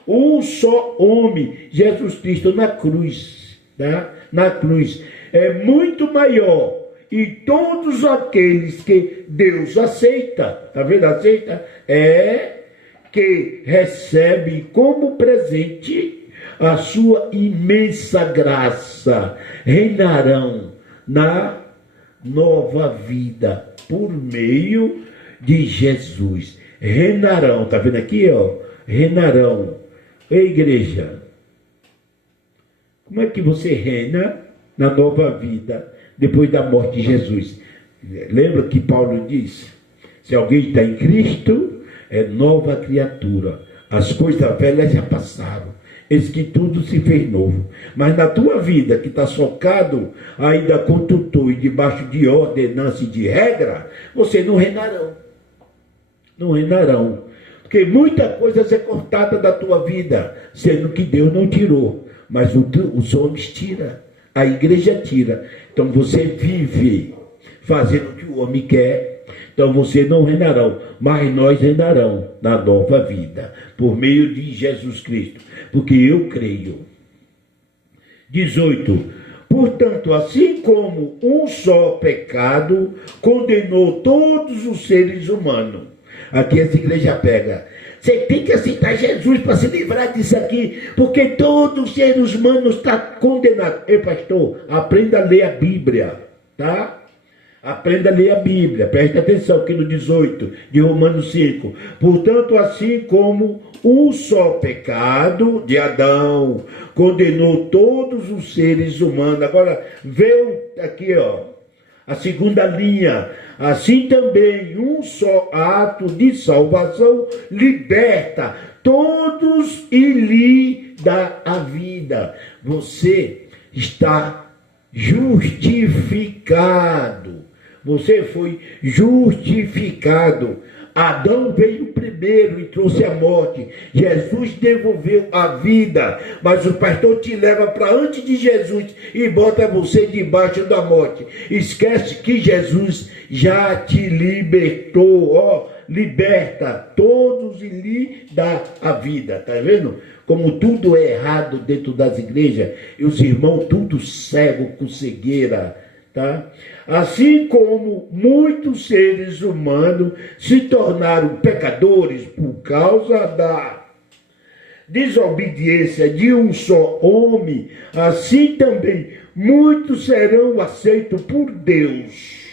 um só homem, Jesus Cristo, na cruz, tá? Na cruz, é muito maior. E todos aqueles que Deus aceita, tá vendo? Aceita, que recebe como presente a sua imensa graça, reinarão na nova vida por meio de Jesus. Reinarão, tá vendo aqui, reinarão. Ei, igreja, como é que você reina na nova vida depois da morte de Jesus? Lembra que Paulo diz: se alguém está em Cristo, é nova criatura. As coisas velhas já passaram, eis que tudo se fez novo. Mas na tua vida, que está socado ainda com tutor e debaixo de ordenança e de regra, você não reinarão. Não reinarão. Porque muita coisa é cortada da tua vida, sendo que Deus não tirou, mas os homens tiram, a igreja tira. Então você vive fazendo o que o homem quer, então você não reinarão, mas nós reinarão na nova vida, por meio de Jesus Cristo, porque eu creio. 18. Portanto, assim como um só pecado condenou todos os seres humanos. Aqui essa igreja pega: você tem que aceitar Jesus para se livrar disso aqui, porque todos os seres humanos estão condenados. Ei, pastor, aprenda a ler a Bíblia, tá? Aprenda a ler a Bíblia, preste atenção aqui no 18 de Romanos 5. Portanto, assim como um só pecado de Adão condenou todos os seres humanos. Agora, veio aqui, a segunda linha. Assim também um só ato de salvação liberta todos e lhe dá a vida. Você está justificado. Você foi justificado. Adão veio primeiro e trouxe a morte. Jesus devolveu a vida. Mas o pastor te leva para antes de Jesus e bota você debaixo da morte. Esquece que Jesus já te libertou. Liberta todos e lhe dá a vida. Tá vendo? Como tudo é errado dentro das igrejas. E os irmãos tudo cego com cegueira. Tá? Assim como muitos seres humanos se tornaram pecadores por causa da desobediência de um só homem, assim também muitos serão aceitos por Deus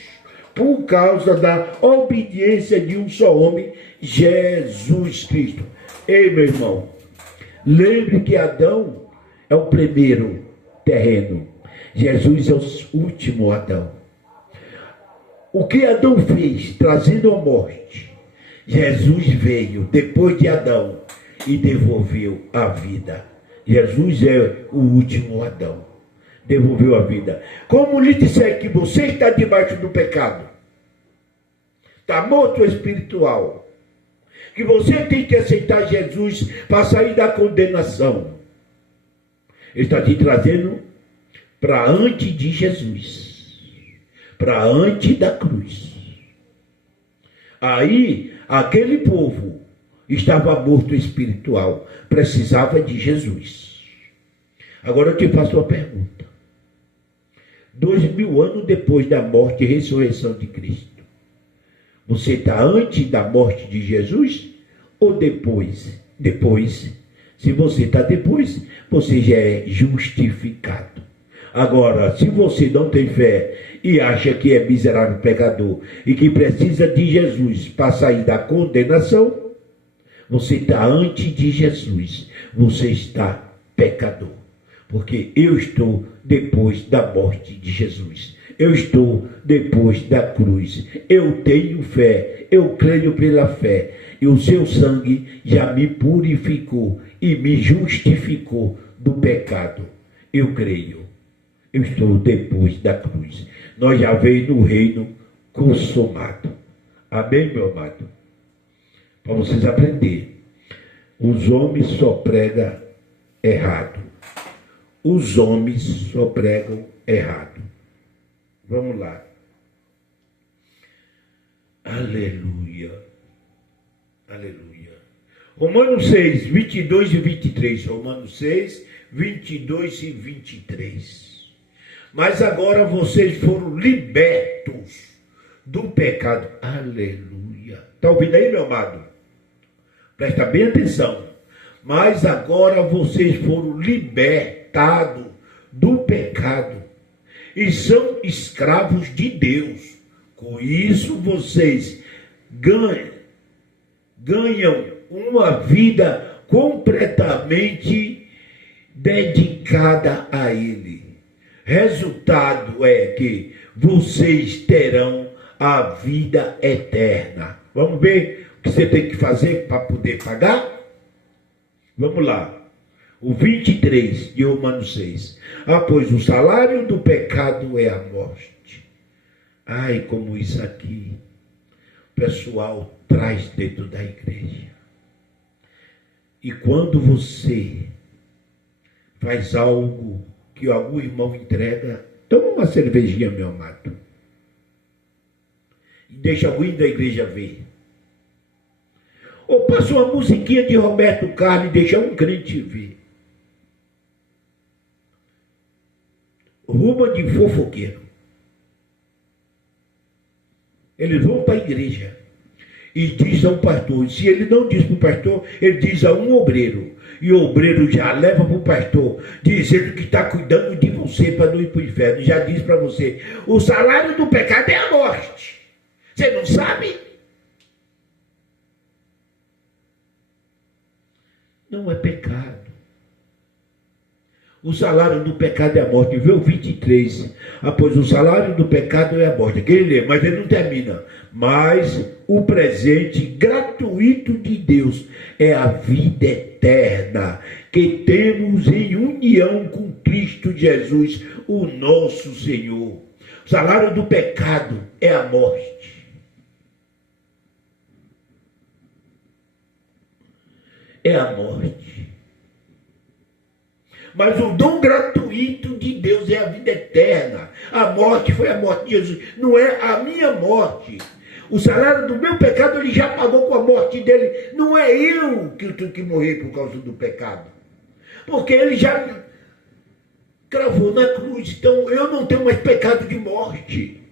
por causa da obediência de um só homem, Jesus Cristo. Ei, meu irmão, lembre que Adão é o primeiro terreno, Jesus é o último Adão. O que Adão fez, trazendo a morte, Jesus veio depois de Adão e devolveu a vida. Jesus é o último Adão. Devolveu a vida. Como lhe disser que você está debaixo do pecado, está morto espiritual, que você tem que aceitar Jesus para sair da condenação, ele está te trazendo para antes de Jesus, para antes da cruz. Aí, aquele povo estava morto espiritual, precisava de Jesus. Agora eu te faço uma pergunta. 2000 anos depois da morte e ressurreição de Cristo, você está antes da morte de Jesus ou depois? Depois. Se você está depois, você já é justificado. Agora, se você não tem fé e acha que é miserável pecador e que precisa de Jesus para sair da condenação, você está antes de Jesus, você está pecador. Porque eu estou depois da morte de Jesus. Eu estou depois da cruz. Eu tenho fé, eu creio pela fé. E o seu sangue já me purificou e me justificou do pecado. Eu creio. Eu estou depois da cruz. Nós já veio no reino consumado. Amém, meu amado? Para vocês aprenderem. Os homens só pregam errado. Os homens só pregam errado. Vamos lá. Aleluia. Aleluia. Romanos 6, 22 e 23. Romanos 6, 22 e 23. Mas agora vocês foram libertos do pecado. Aleluia. Está ouvindo aí, meu amado? Presta bem atenção. Mas agora vocês foram libertados do pecado e são escravos de Deus. Com isso vocês ganham uma vida completamente dedicada a Ele. Resultado é que vocês terão a vida eterna. Vamos ver o que você tem que fazer para poder pagar? Vamos lá. O 23 de Romanos 6. Pois o salário do pecado é a morte. Ai, como isso aqui o pessoal traz dentro da igreja. E quando você faz algo que algum irmão entrega, toma uma cervejinha, meu amado, e deixa alguém da igreja ver. Ou passa uma musiquinha de Roberto Carlos e deixa um crente ver. Ruma de fofoqueiro. Eles vão para a igreja e diz ao pastor. Se ele não diz para o pastor, ele diz a um obreiro. E o obreiro já leva para o pastor, dizendo que está cuidando de você para não ir para o inferno. Já diz para você, o salário do pecado é a morte. Você não sabe? Não é pecado. O salário do pecado é a morte. Vê o 23. Pois o salário do pecado é a morte. Aquele lê, mas ele não termina. Mas o presente gratuito de Deus é a vida eterna, que temos em união com Cristo Jesus, o nosso Senhor. O salário do pecado é a morte. É a morte. Mas o dom gratuito de Deus é a vida eterna. A morte foi a morte de Jesus, não é a minha morte. O salário do meu pecado ele já pagou com a morte dele. Não é eu que tenho que morrer por causa do pecado. Porque ele já cravou na cruz. Então eu não tenho mais pecado de morte.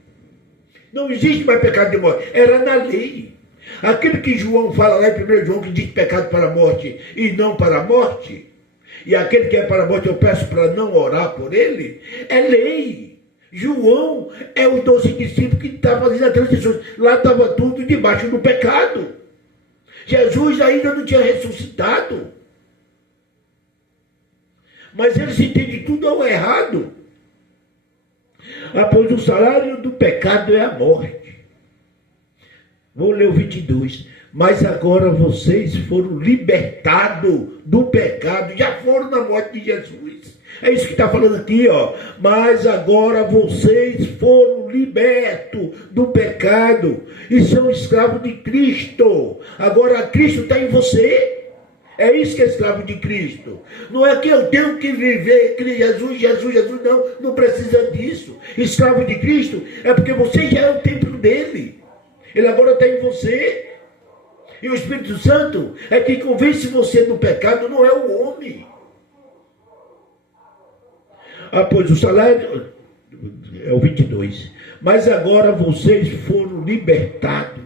Não existe mais pecado de morte. Era na lei. Aquilo que João fala lá em 1 João, que diz pecado para a morte e não para a morte. E aquele que é para a morte eu peço para não orar por ele. É lei. João é os 12 discípulos que estavam fazendo a transição. Lá estava tudo debaixo do pecado. Jesus ainda não tinha ressuscitado. Mas eles entendem tudo ao errado. Pois o salário do pecado é a morte. Vou ler o 22. Mas agora vocês foram libertados do pecado, já foram na morte de Jesus. É isso que está falando aqui, ó. Mas agora vocês foram libertos do pecado e são escravos de Cristo. Agora Cristo está em você. É isso que é escravo de Cristo. Não é que eu tenho que viver Jesus, não precisa disso. Escravo de Cristo é porque você já é o templo dele. Ele agora está em você. E o Espírito Santo é que convence você do pecado, não é o homem. Pois o salário é o 22. Mas agora vocês foram libertados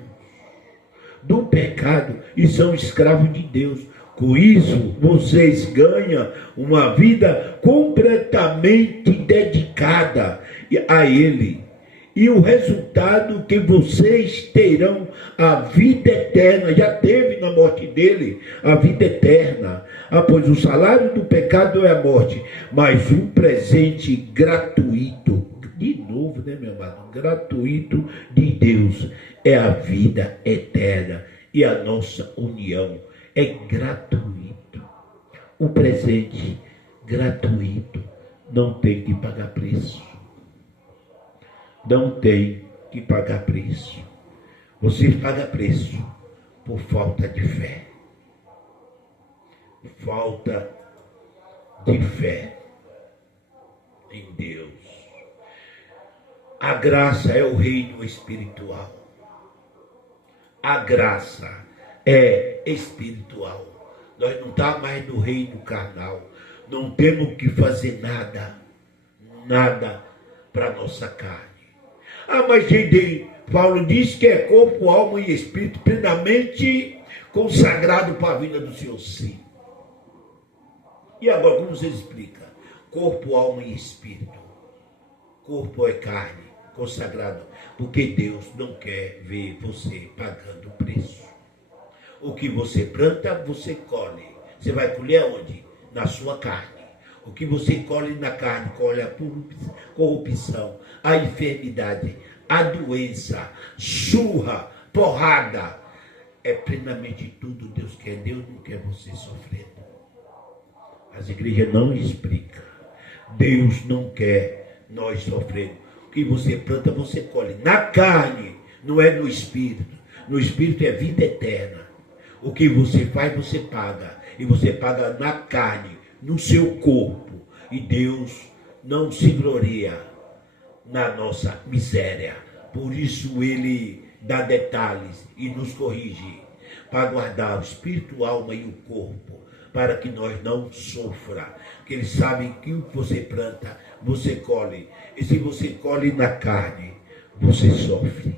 do pecado e são escravos de Deus. Com isso, vocês ganham uma vida completamente dedicada a Ele. E o resultado que vocês terão a vida eterna, já teve na morte dele a vida eterna. Pois o salário do pecado é a morte, mas um presente gratuito De novo, né, meu amado? Gratuito de Deus é a vida eterna e a nossa união é gratuito. O presente gratuito, não tem que pagar preço. Não tem que pagar preço. Você paga preço por falta de fé. Falta de fé em Deus. A graça é o reino espiritual. A graça é espiritual. Nós não estamos mais no reino carnal. Não temos que fazer nada para a nossa carne. Mas Paulo diz que é corpo, alma e espírito plenamente consagrado para a vinda do Senhor. Sim. E agora, como você explica? Corpo, alma e espírito. Corpo é carne, consagrado. Porque Deus não quer ver você pagando preço. O que você planta, você colhe. Você vai colher onde? Na sua carne. O que você colhe na carne, colhe a corrupção, a enfermidade, a doença, surra, porrada. É plenamente tudo Deus quer. Deus não quer você sofrendo. As igrejas não explicam. Deus não quer nós sofrendo. O que você planta, você colhe. Na carne, não é no espírito. No espírito é vida eterna. O que você faz, você paga. E você paga na carne, no seu corpo. E Deus não se gloria na nossa miséria. Por isso Ele dá detalhes e nos corrige. Para guardar o espírito, a alma e o corpo. Para que nós não sofra. Porque Ele sabe que o que você planta, você colhe. E se você colhe na carne, você sofre.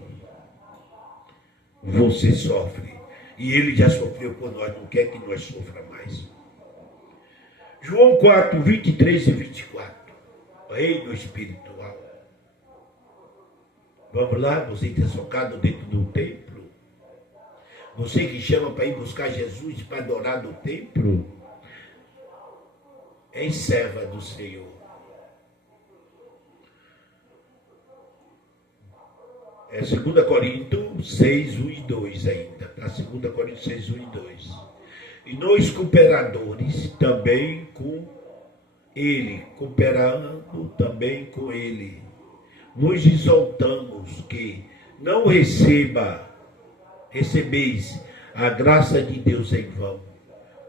Você sofre. E Ele já sofreu por nós, não quer que nós sofra mais. João 4, 23 e 24. Reino espiritual. Vamos lá, você que está socado dentro do templo. Você que chama para ir buscar Jesus para adorar no templo. É serva do Senhor. É 2 Coríntios 6, 1 e 2 ainda. Tá? 2 Coríntios 6, 1 e 2. E nós cooperadores também com Ele, cooperando também com Ele, nos exaltamos que não recebeis a graça de Deus em vão,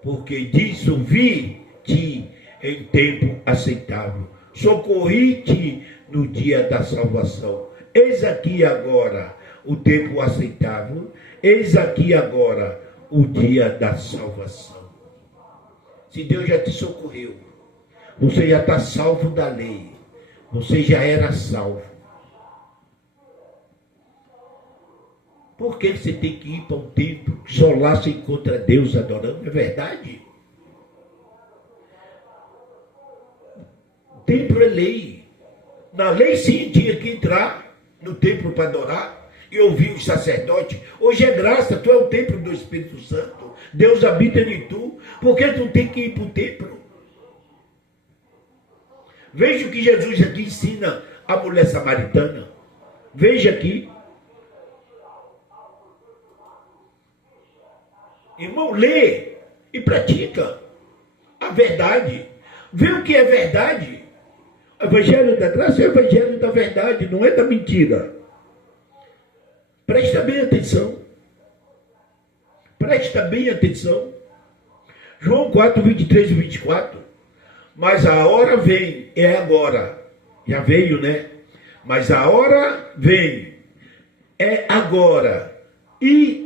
porque diz: ouvi-te em tempo aceitável, socorri-te no dia da salvação. Eis aqui agora o tempo aceitável, eis aqui agora o dia da salvação. Se Deus já te socorreu, você já está salvo da lei, você já era salvo. Por que você tem que ir para um templo que só lá se encontra Deus adorando? É verdade? O templo é lei. Na lei sim tinha que entrar no templo para adorar e ouvir os sacerdotes. Hoje é graça, tu é o templo do Espírito Santo. Deus habita em tu. Por que tu tem que ir para o templo? Veja o que Jesus aqui ensina a mulher samaritana. Veja aqui. Irmão, lê e pratica a verdade. Vê o que é verdade. O evangelho da graça é o evangelho da verdade, não é da mentira. Presta bem atenção. Presta bem atenção. João 4, 23 e 24. Mas a hora vem, é agora. Já veio, né? Mas a hora vem, é agora. E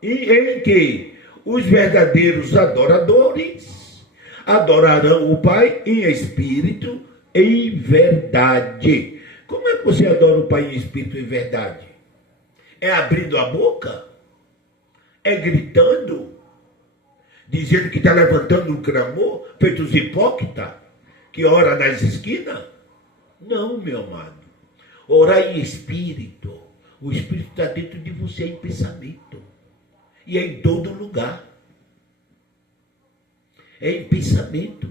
em que os verdadeiros adoradores adorarão o Pai em espírito e em verdade. Como é que você adora o Pai em espírito e em verdade? É abrindo a boca? É gritando? Dizendo que está levantando um clamor? Feito os hipócritas que ora nas esquinas? Não, meu amado. Orar em espírito. O espírito está dentro de você em pensamento. E é em todo lugar. É em pensamento.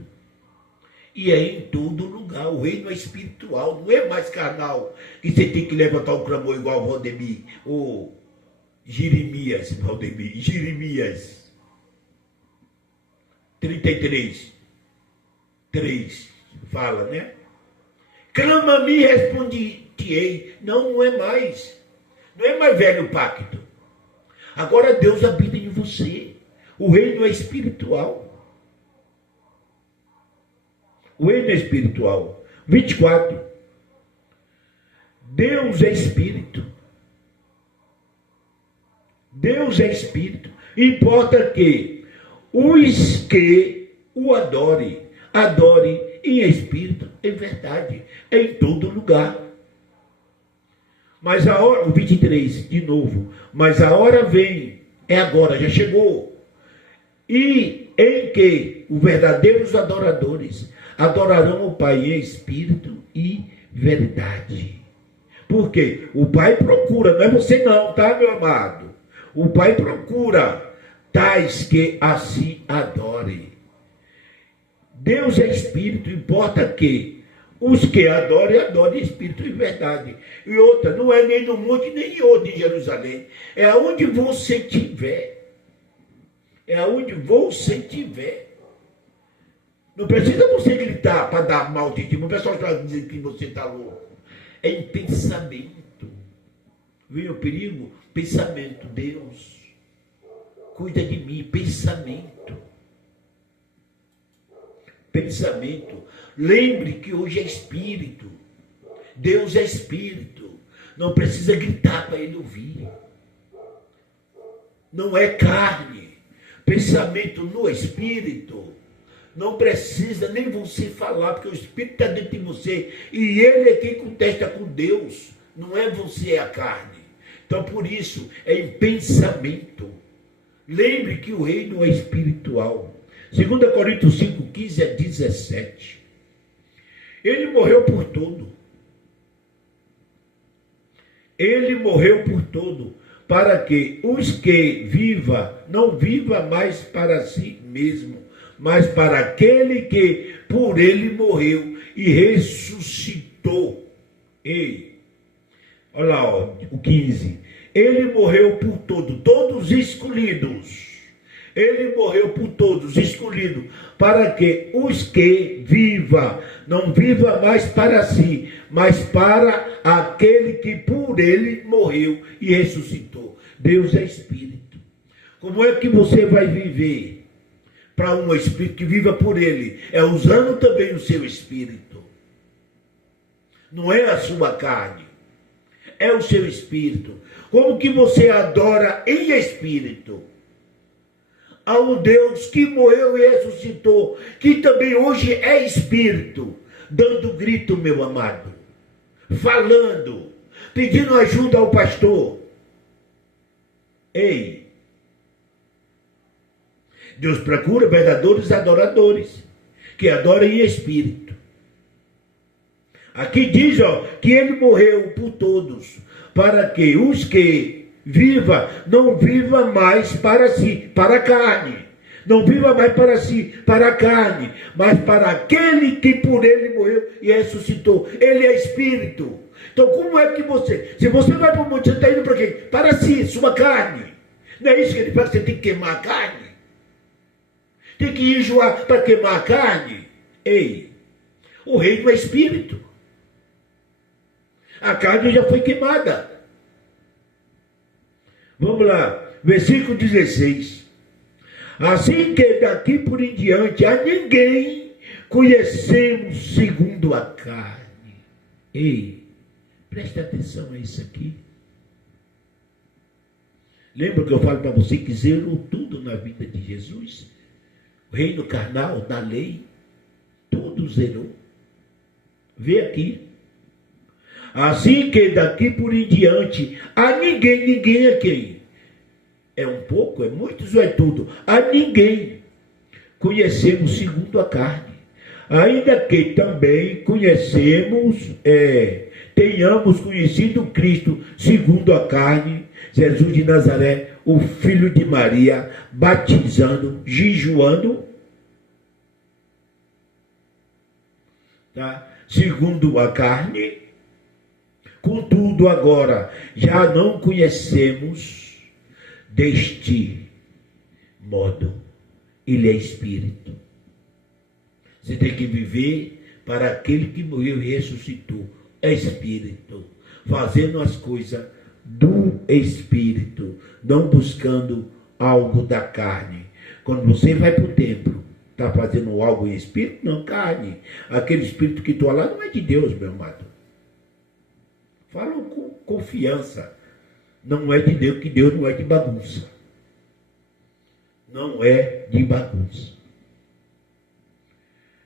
E é em todo lugar. O reino é espiritual, não é mais carnal. Que você tem que levantar um clamor igual o Valdemir. Ou Jeremias, Valdemir. Jeremias 33, 3. Fala, né? Clama a mim, respondi-te-ei. Não, não é mais. Não é mais velho pacto. Agora Deus habita em você. O reino é espiritual. O reino é espiritual. 24. Deus é espírito. Deus é espírito. Importa que os que o adore em espírito, em verdade, em todo lugar. Mas a hora, o 23, de novo, mas a hora vem, é agora, já chegou, e em que os verdadeiros adoradores adorarão o Pai em espírito e verdade. Porque o Pai procura, não é você não, tá, meu amado? O Pai procura tais que assim adorem. Deus é espírito, importa que os que adorem espírito e verdade. E outra, não é nem no monte, nem em outro em Jerusalém. É aonde você estiver. É aonde você estiver. Não precisa você gritar para dar mal de ti. O pessoal está dizendo que você está louco. É em pensamento. Viu o perigo? Pensamento. Deus, cuida de mim. Pensamento. Pensamento. Lembre que hoje é espírito. Deus é espírito. Não precisa gritar para ele ouvir. Não é carne. Pensamento no espírito. Não precisa nem você falar, porque o espírito está dentro de você. E ele é quem contesta com Deus. Não é você, é a carne. Então, por isso, é em pensamento. Lembre que o reino é espiritual. 2 Coríntios 5, 15 a 17. Ele morreu por todo. Ele morreu por todo, para que os que não viva mais para si mesmo, mas para aquele que por ele morreu e ressuscitou. Ei, olha lá, ó, o 15. Ele morreu por todos escolhidos. Ele morreu por todos, escolhido, para que os que não viva mais para si, mas para aquele que por ele morreu e ressuscitou. Deus é espírito. Como é que você vai viver para um espírito que viva por ele? É usando também o seu espírito. Não é a sua carne, é o seu espírito. Como que você adora em espírito ao Deus que morreu e ressuscitou, que também hoje é espírito, dando grito, meu amado, falando, pedindo ajuda ao pastor. Ei, Deus procura verdadeiros adoradores, que adorem em espírito. Aqui diz, ó, que ele morreu por todos, para que os que não viva mais para si, para a carne. Não viva mais para si, para a carne, mas para aquele que por ele morreu e ressuscitou. Ele é espírito. Então como é que se você vai para o monte, você está indo para quê? Para si, sua carne. Não é isso que ele fala, você tem que queimar a carne? Tem que enjoar para queimar a carne? Ei, o reino é espírito. A carne já foi queimada. Vamos lá, versículo 16. Assim que daqui por em diante a ninguém conhecemos segundo a carne. Ei, preste atenção a isso aqui. Lembra que eu falo para você que zerou tudo na vida de Jesus? O reino carnal, da lei, tudo zerou. Vê aqui. Assim que daqui por em diante, a ninguém é quem? É um pouco, é muitos ou é tudo? A ninguém conhecemos segundo a carne. Ainda que também tenhamos conhecido Cristo segundo a carne, Jesus de Nazaré, o filho de Maria, batizando, jejuando. tá? Segundo a carne. Contudo, agora já não conhecemos deste modo. Ele é espírito. Você tem que viver para aquele que morreu e ressuscitou. É espírito. Fazendo as coisas do espírito, não buscando algo da carne. Quando você vai para o templo, está fazendo algo em espírito? Não, carne. Aquele espírito que está lá não é de Deus, meu amado. Falo com confiança. Não é de Deus, que Deus não é de bagunça. Não é de bagunça.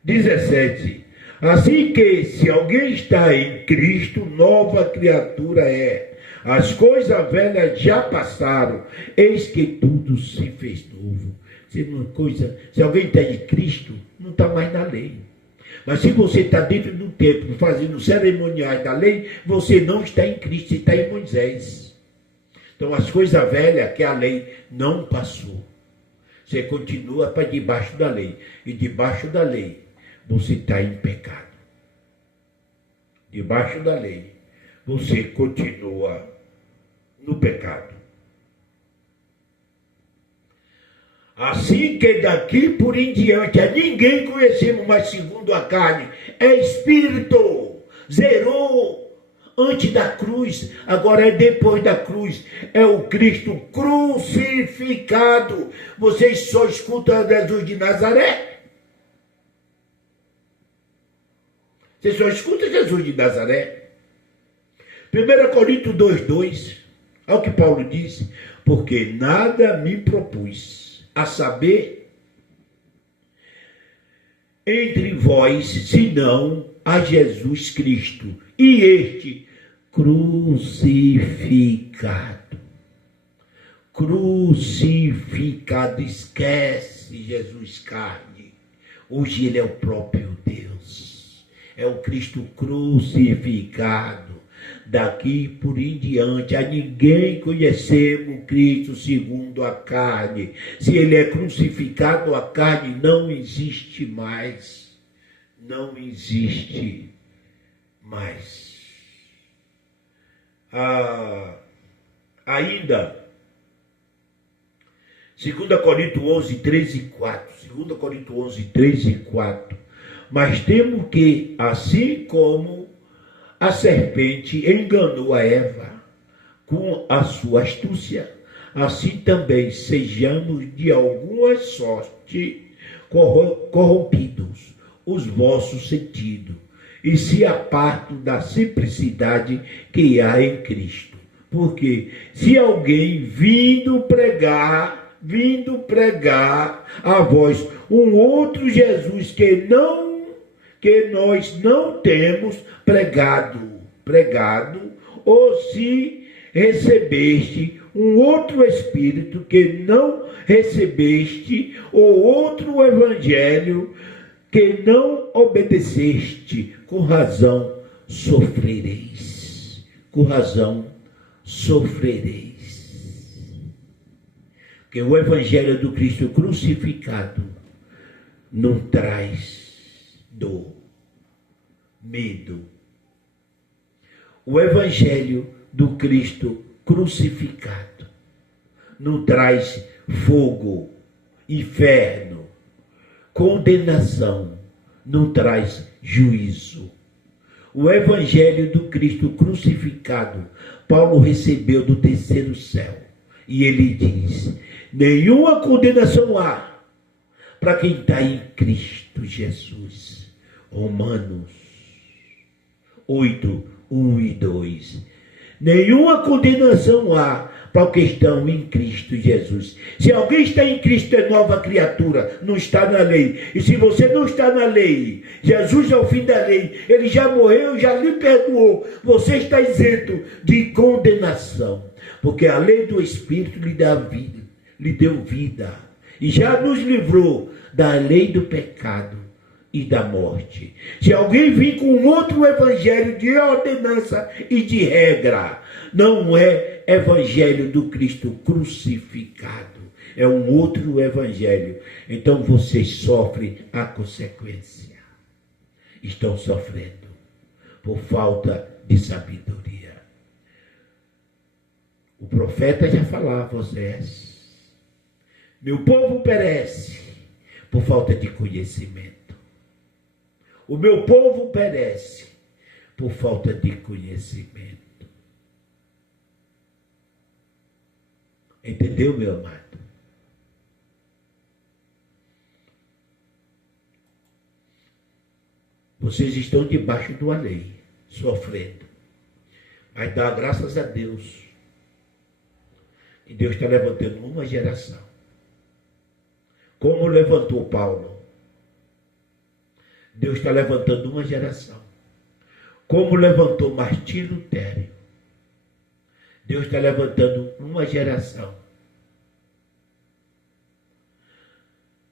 17. Assim que, se alguém está em Cristo, nova criatura é. As coisas velhas já passaram, eis que tudo se fez novo. Se alguém está em Cristo, não está mais na lei. Mas se você está dentro do templo, fazendo cerimoniais da lei, você não está em Cristo, você está em Moisés. Então as coisas velhas que a lei não passou. Você continua para debaixo da lei. E debaixo da lei, você está em pecado. Debaixo da lei, você continua no pecado. Assim que daqui por em diante a ninguém conhecemos mais segundo a carne. É espírito. Zerou antes da cruz, agora é depois da cruz. É o Cristo crucificado. Vocês só escutam Jesus de Nazaré? Vocês só escutam Jesus de Nazaré? 1 Coríntios 2:2, olha o que Paulo disse: porque nada me propus, a saber, entre vós, senão a Jesus Cristo, e este crucificado. Crucificado, esquece Jesus carne. Hoje ele é o próprio Deus. É o Cristo crucificado. Daqui por em diante, a ninguém conhecemos Cristo segundo a carne. Se ele é crucificado, a carne não existe mais. Não existe mais. Ainda, 2 Coríntios 11, 3 e 4. 2 Coríntios 11, 3 e 4. Mas temos que, assim como a serpente enganou a Eva com a sua astúcia, assim também sejamos de alguma sorte corrompidos os vossos sentidos, e se apartam da simplicidade que há em Cristo. Porque se alguém vindo pregar a vós um outro Jesus que nós não temos pregado, ou se recebeste um outro Espírito que não recebeste, ou outro Evangelho que não obedeceste, com razão sofrereis. Com razão sofrereis. Porque o Evangelho do Cristo crucificado não traz dor, medo. O Evangelho do Cristo crucificado não traz fogo, inferno, condenação, não traz juízo. O Evangelho do Cristo crucificado, Paulo recebeu do terceiro céu. E ele diz: nenhuma condenação há para quem está em Cristo Jesus. Romanos 8, 1 e 2. Nenhuma condenação há para os que estão em Cristo Jesus. Se alguém está em Cristo, é nova criatura, não está na lei. E se você não está na lei, Jesus é o fim da lei, ele já morreu, já lhe perdoou, você está isento de condenação, porque a lei do Espírito lhe dá vida, lhe deu vida, e já nos livrou da lei do pecado e da morte. Se alguém vir com outro evangelho de ordenança e de regra, não é evangelho do Cristo crucificado, é um outro evangelho. Então você sofre a consequência. estão sofrendo por falta de sabedoria. O profeta já falava, Osés, meu povo perece por falta de conhecimento. O meu povo perece por falta de conhecimento. Entendeu, meu amado? Vocês estão debaixo de uma lei, sofrendo. Mas dá graças a Deus. E Deus está levantando uma geração. Como levantou Paulo. Deus está levantando uma geração. Como levantou Martim Lutero. Deus está levantando uma geração.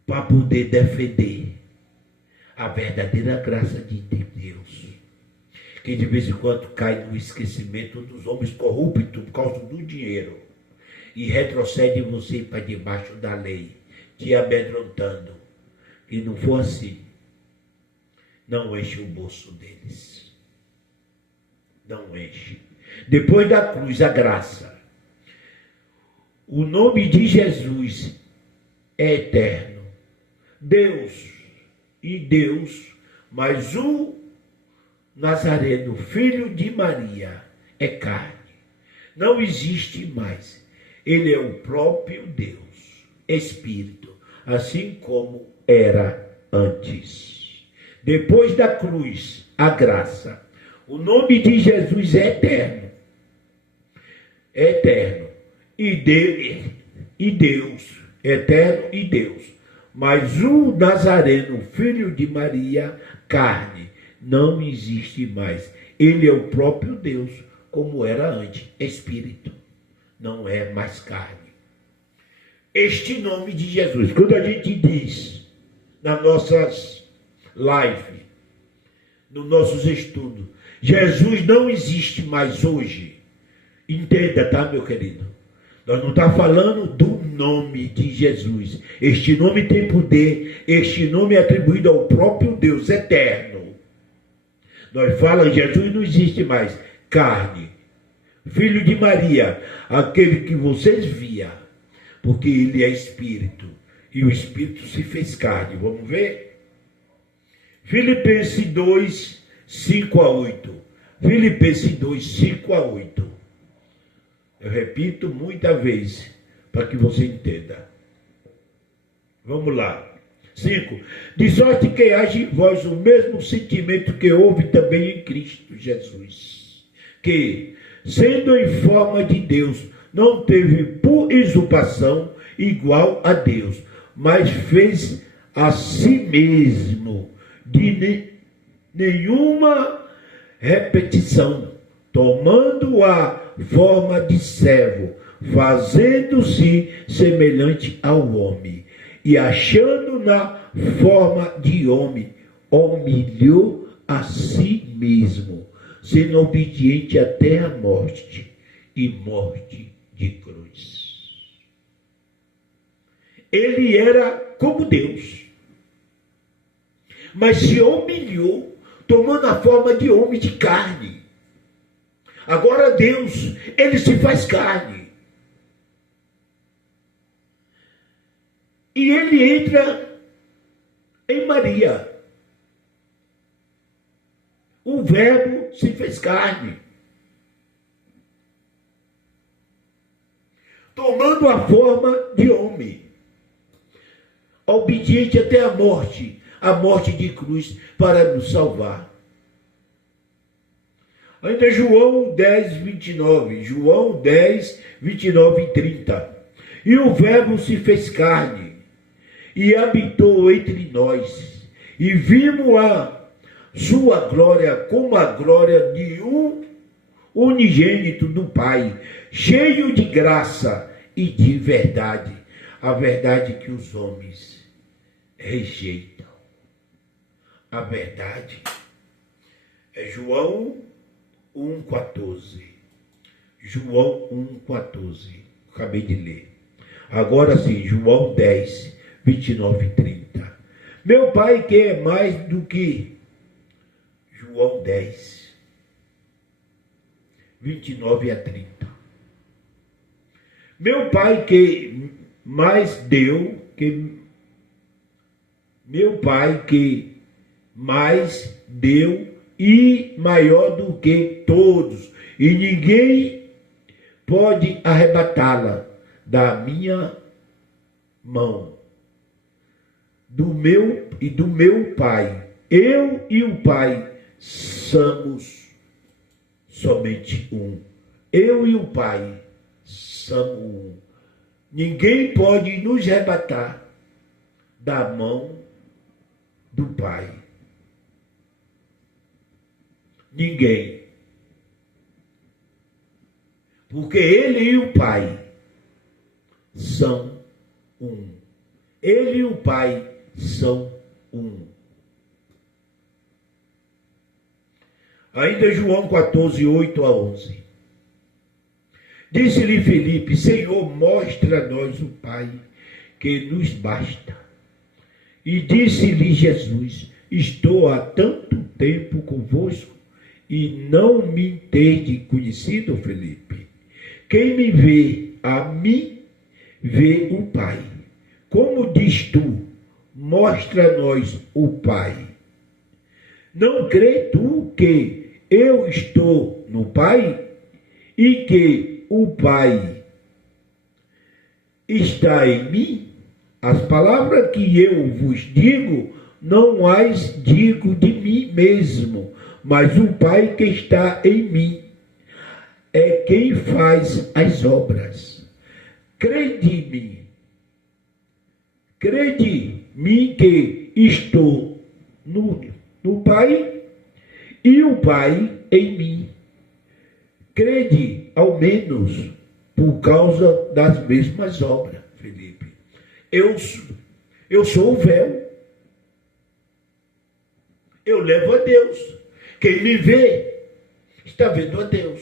Para poder defender a verdadeira graça de Deus, que de vez em quando cai no esquecimento dos homens corruptos por causa do dinheiro e retrocede você para debaixo da lei, te amedrontando. E não for assim, não enche o bolso deles. Não enche. Depois da cruz, a graça. O nome de Jesus é eterno. Deus e Deus, mas o Nazareno, filho de Maria, é carne. Não existe mais. Ele é o próprio Deus, Espírito, assim como era antes. Depois da cruz, a graça. O nome de Jesus é eterno. É eterno. E Deus, eterno e Deus. Mas o Nazareno, filho de Maria, carne, não existe mais. Ele é o próprio Deus, como era antes, Espírito. Não é mais carne. Este nome de Jesus, quando a gente diz nas nossas lives, nos nossos estudos, Jesus não existe mais hoje. Entenda, tá, meu querido? Nós não estamos falando do nome de Jesus. Este nome tem poder, este nome é atribuído ao próprio Deus eterno. Nós falamos, Jesus não existe mais. Carne, filho de Maria, aquele que vocês viam, porque ele é Espírito, e o Espírito se fez carne. Vamos ver? Filipenses 2, 5 a 8. Filipenses 2, 5 a 8. Eu repito muitas vezes, para que você entenda. Vamos lá. 5. De sorte que haja em vós o mesmo sentimento que houve também em Cristo Jesus, que, sendo em forma de Deus, não teve por usurpação igual a Deus, mas fez a si mesmo de nenhuma repetição, tomando a forma de servo, fazendo-se semelhante ao homem, e achando na forma de homem, humilhou a si mesmo, sendo obediente até a morte, e morte de cruz. Ele era como Deus, mas se humilhou, tomando a forma de homem de carne. Agora Deus, ele se faz carne. E ele entra em Maria. O Verbo se fez carne. Tomando a forma de homem. Obediente até a morte de cruz, para nos salvar. Ainda João 10, 29. João 10, 29 e 30. E o Verbo se fez carne, e habitou entre nós, e vimos a sua glória como a glória de um unigênito do Pai, cheio de graça e de verdade. A verdade que os homens rejeitam. A verdade é João 1,14. João 1,14. Acabei de ler. Agora sim, João 10, 29 e 30. Meu Pai quer mais do que João 10, 29 a 30. Meu Pai que mais deu, meu Pai que mais deu e maior do que todos, e ninguém pode arrebatá-la da minha mão, do meu Pai. Eu e o Pai somos somente um. Eu e o Pai somos um. Ninguém pode nos arrebatar da mão do Pai. Ninguém. Porque Ele e o Pai são um. Ele e o Pai são um. Ainda João 14, 8 a 11. Disse-lhe Filipe: Senhor, mostra a nós o Pai, que nos basta. E disse-lhe Jesus: Estou há tanto tempo convosco, e não me tendes conhecido, Filipe. Quem me vê a mim, vê o Pai. Como diz tu, mostra a nós o Pai. Não crê tu que eu estou no Pai e que o Pai está em mim? As palavras que eu vos digo, não as digo de mim mesmo, mas o Pai que está em mim é quem faz as obras. Crede em mim. Crede em mim que estou no Pai e o Pai em mim. Crede, ao menos, por causa das mesmas obras, Filipe. Eu sou o véu. Eu levo a Deus. Quem me vê está vendo a Deus.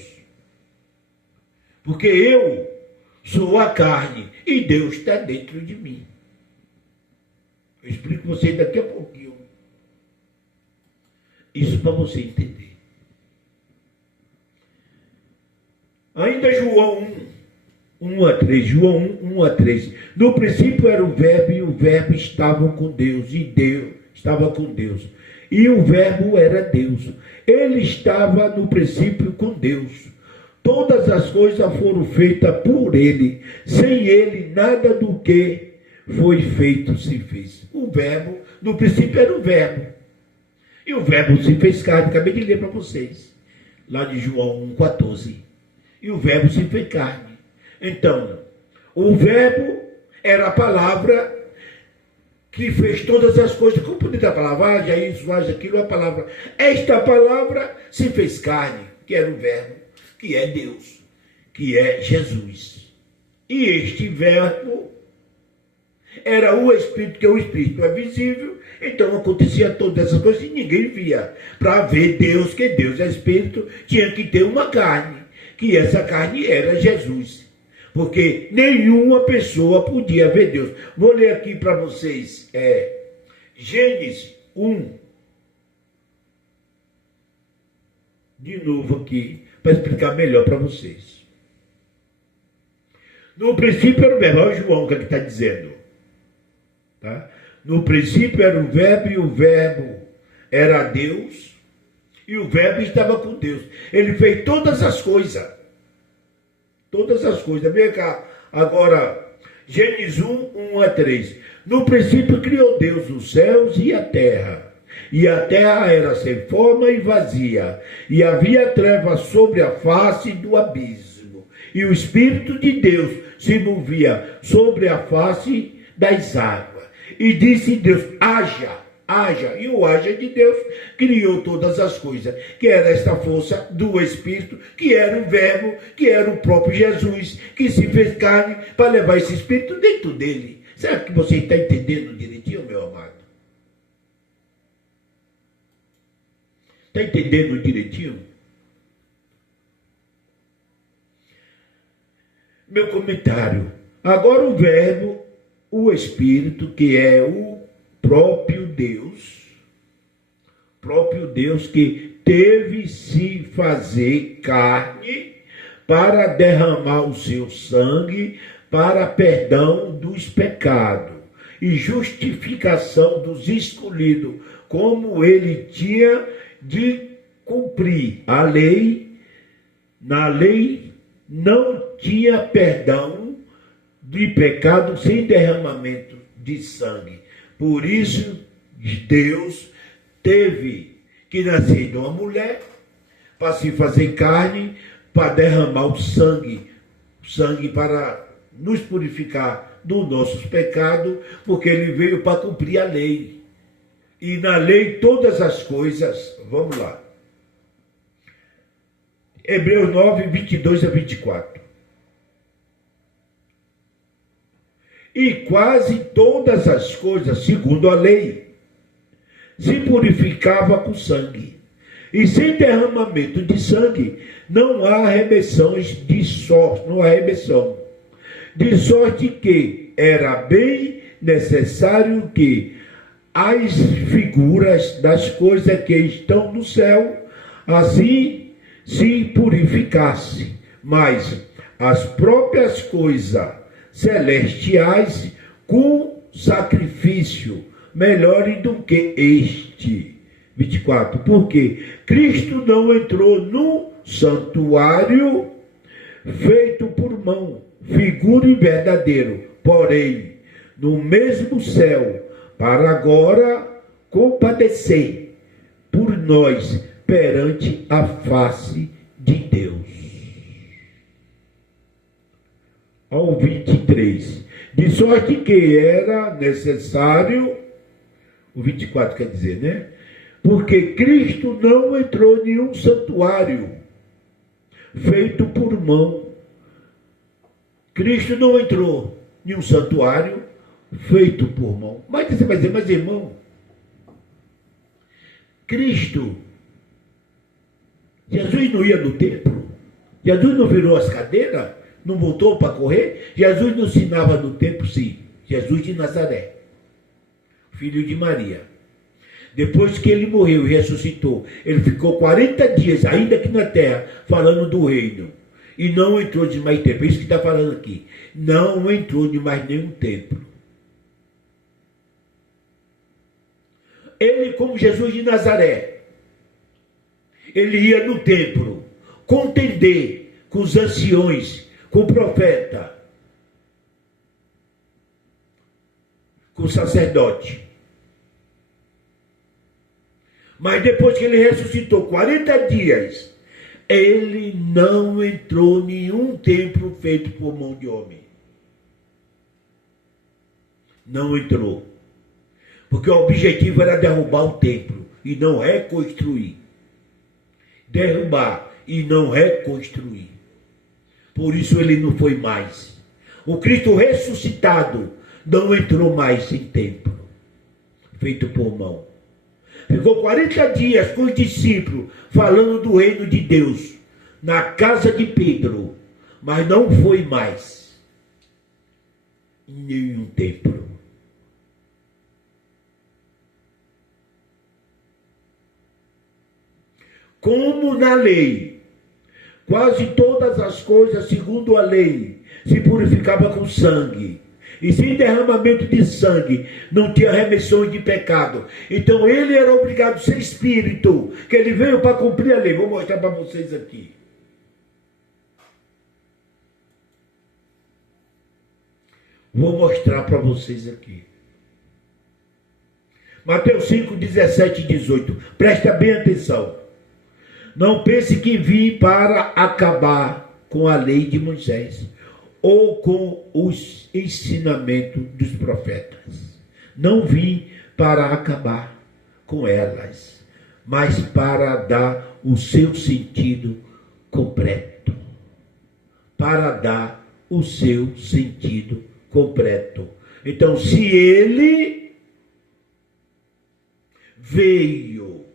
Porque eu sou a carne e Deus está dentro de mim. Eu explico vocês daqui a pouquinho. Isso para você entender. Ainda João 1 a 3. João 1 a 3. No princípio era o verbo, e o verbo estava com Deus, e Deus estava com Deus. E o verbo era Deus. Ele estava no princípio com Deus. Todas as coisas foram feitas por ele. Sem ele, nada do que foi feito se fez. O verbo, no princípio era o verbo. E o verbo se fez carne. Acabei de ler para vocês. Lá de João 1,14. E o verbo se fez carne. Então, o verbo era a palavra que fez todas as coisas. Como poder da palavra, haja isso, haja aquilo, a palavra. Esta palavra se fez carne, que era o verbo, que é Deus, que é Jesus. E este verbo era o Espírito, que o Espírito é visível. Então acontecia todas essas coisas e ninguém via. Para ver Deus, que Deus é Espírito, tinha que ter uma carne, que essa carne era Jesus. Porque nenhuma pessoa podia ver Deus. Vou ler aqui para vocês. Gênesis 1. De novo aqui, para explicar melhor para vocês. No princípio era o verbo. Olha o João que ele está dizendo. Tá? No princípio era o verbo, e o verbo era Deus. E o verbo estava com Deus. Ele fez todas as coisas. Todas as coisas. Vem cá. Agora, Gênesis 1 a 3. No princípio criou Deus os céus e a terra. E a terra era sem forma e vazia. E havia trevas sobre a face do abismo. E o Espírito de Deus se movia sobre a face das águas. E disse Deus: haja. Haja, e o haja de Deus criou todas as coisas, que era esta força do Espírito, que era o verbo, que era o próprio Jesus, que se fez carne para levar esse Espírito dentro dele. Será que você está entendendo direitinho, meu amado? Está entendendo direitinho? Meu comentário. Agora o verbo, o Espírito, que é o próprio Deus que teve se fazer carne para derramar o seu sangue para perdão dos pecados e justificação dos escolhidos, como ele tinha de cumprir a lei. Na lei não tinha perdão de pecado sem derramamento de sangue. Por isso, Deus teve que nascer de uma mulher para se fazer carne, para derramar o sangue para nos purificar dos nossos pecados, porque ele veio para cumprir a lei. E na lei todas as coisas, vamos lá. Hebreus 9, 22 a 24. E quase todas as coisas, segundo a lei, se purificava com sangue. E sem derramamento de sangue, não há remissões de sorte, não há remissão. De sorte que era bem necessário que as figuras das coisas que estão no céu, assim se purificasse, mas as próprias coisas celestiais com sacrifício melhores do que este. 24. Porque Cristo não entrou no santuário feito por mão, figura e verdadeiro, porém no mesmo céu, para agora compadecer por nós perante a face de Deus. Ao 23. De sorte que era necessário, o 24 quer dizer, né? Porque Cristo não entrou em nenhum santuário feito por mão. Cristo não entrou em um santuário feito por mão. Mas você vai dizer, mas irmão, Cristo, Jesus não ia no templo? Jesus não virou as cadeiras? Não voltou para correr? Jesus não ensinava no templo? Sim. Jesus de Nazaré, filho de Maria. Depois que ele morreu e ressuscitou, ele ficou 40 dias, ainda aqui na terra, falando do reino. E não entrou de mais templo. É isso que está falando aqui. Não entrou de mais nenhum templo. Ele, como Jesus de Nazaré, ele ia no templo contender com os anciões, com o profeta, com o sacerdote. Mas depois que ele ressuscitou 40 dias, ele não entrou em nenhum templo feito por mão de homem. Não entrou. Porque o objetivo era derrubar o templo e não reconstruir. Derrubar e não reconstruir. Por isso ele não foi mais. O Cristo ressuscitado não entrou mais em templo feito por mão. Ficou 40 dias com os discípulos falando do reino de Deus na casa de Pedro, mas não foi mais em nenhum templo. Como na lei, quase todas as coisas, segundo a lei, se purificava com sangue. E sem derramamento de sangue, não tinha remissão de pecado. Então ele era obrigado a ser espírito, que ele veio para cumprir a lei. Vou mostrar para vocês aqui. Vou mostrar para vocês aqui. Mateus 5, 17 e 18. Presta bem atenção. Não pense que vim para acabar com a lei de Moisés ou com os ensinamentos dos profetas. Não vim para acabar com elas, mas para dar o seu sentido completo. Para dar o seu sentido completo. Então, se ele veio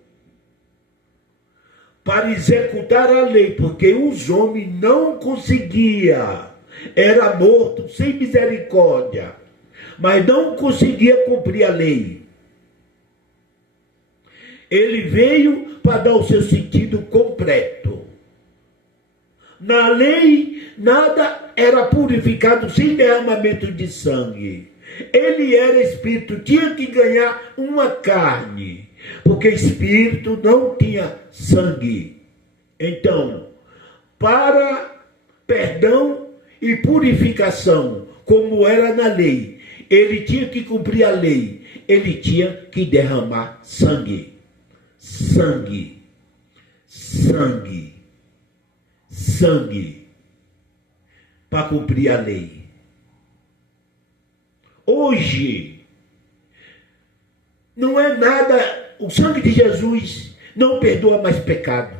para executar a lei, porque os homens não conseguiam, era morto sem misericórdia, mas não conseguia cumprir a lei. Ele veio para dar o seu sentido completo. Na lei, nada era purificado sem derramamento de sangue. Ele era espírito, tinha que ganhar uma carne, porque espírito não tinha sangue. Então, para perdão e purificação, como era na lei, ele tinha que cumprir a lei, ele tinha que derramar sangue. Sangue. Sangue. Sangue. Para cumprir a lei. Hoje, não é nada, o sangue de Jesus não perdoa mais pecado.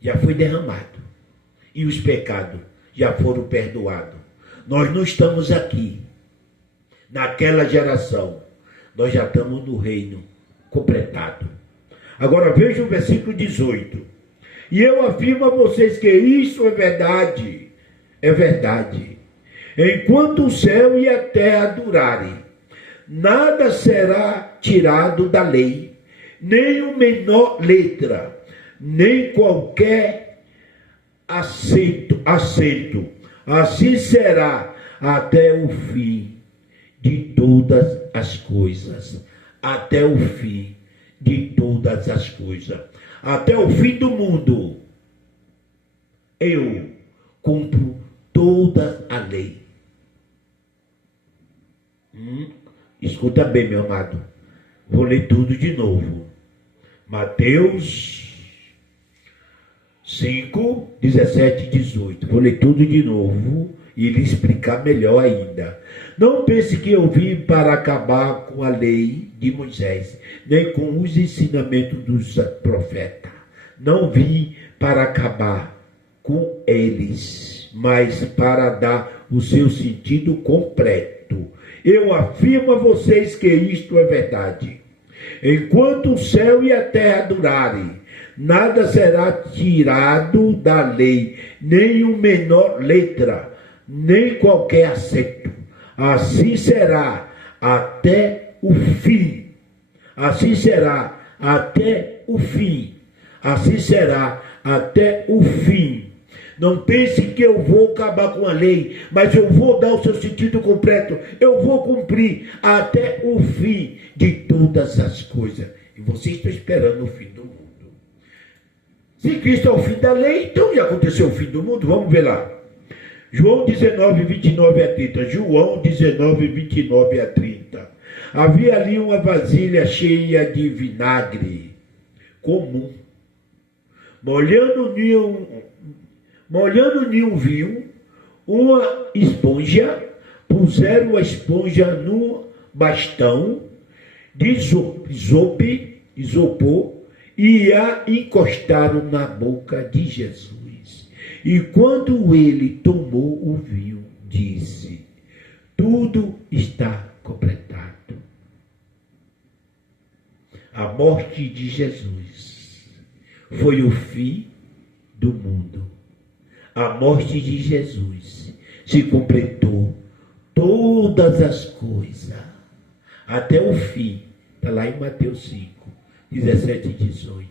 Já foi derramado. E os pecados já foram perdoados. Nós não estamos aqui, naquela geração. Nós já estamos no reino completado. Agora veja o versículo 18. E eu afirmo a vocês que isso é verdade. É verdade. Enquanto o céu e a terra durarem, nada será tirado da lei, nem o menor letra, nem qualquer acento. Assim será até o fim de todas as coisas. Até o fim de todas as coisas. Até o fim do mundo. Eu cumpro toda a lei. Escuta bem, meu amado. Vou ler tudo de novo. Mateus 5, 17 e 18. Vou ler tudo de novo e lhe explicar melhor ainda. Não pense que eu vim para acabar com a lei de Moisés, nem com os ensinamentos dos profetas. Não vim para acabar com eles, mas para dar o seu sentido completo. Eu afirmo a vocês que isto é verdade. Enquanto o céu e a terra durarem, nada será tirado da lei, nem o menor letra, nem qualquer acento. Assim será até o fim. Assim será até o fim. Assim será até o fim. Não pense que eu vou acabar com a lei, mas eu vou dar o seu sentido completo. Eu vou cumprir até o fim de todas as coisas. E vocês estão esperando o fim do mundo. Se Cristo é o fim da lei, então já aconteceu o fim do mundo. Vamos ver lá. João 19, 29 a 30. João 19, 29 a 30. Havia ali uma vasilha cheia de vinagre comum. Molhando em um vinho, uma esponja, puseram a esponja no bastão de isopor e a encostaram na boca de Jesus. E quando ele tomou o vinho, disse: tudo está completado. A morte de Jesus foi o fim do mundo. A morte de Jesus se completou todas as coisas até o fim. Está lá em Mateus 5, 17 e 18.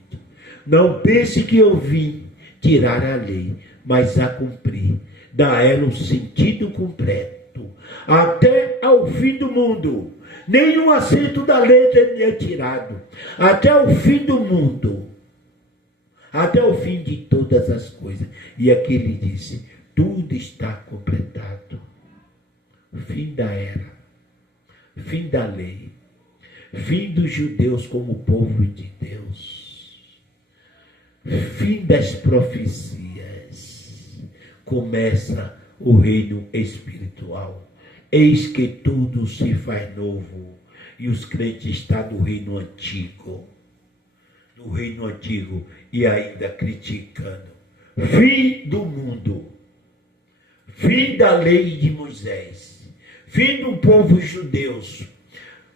Não pense que eu vim tirar a lei, mas a cumprir, dar a ela um sentido completo, até ao fim do mundo. Nenhum acento da letra é tirado, até o fim do mundo, até o fim de todas as coisas. E aqui ele disse: tudo está completado. Fim da era, fim da lei, fim dos judeus como povo de Deus, fim das profecias. Começa o reino espiritual. Eis que tudo se faz novo. E os crentes estão no reino antigo. No reino antigo e ainda criticando. Fim do mundo. Fim da lei de Moisés. Fim do povo judeus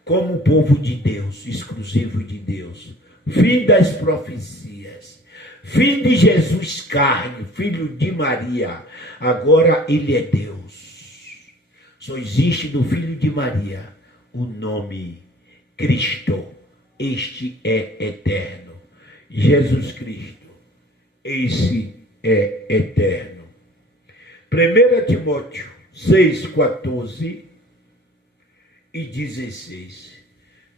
como povo de Deus, exclusivo de Deus. Fim das profecias. Fim de Jesus carne, filho de Maria. Agora ele é Deus. Só existe do filho de Maria o nome Cristo, este é eterno. Jesus Cristo, esse é eterno. 1 Timóteo 6, 14 e 16.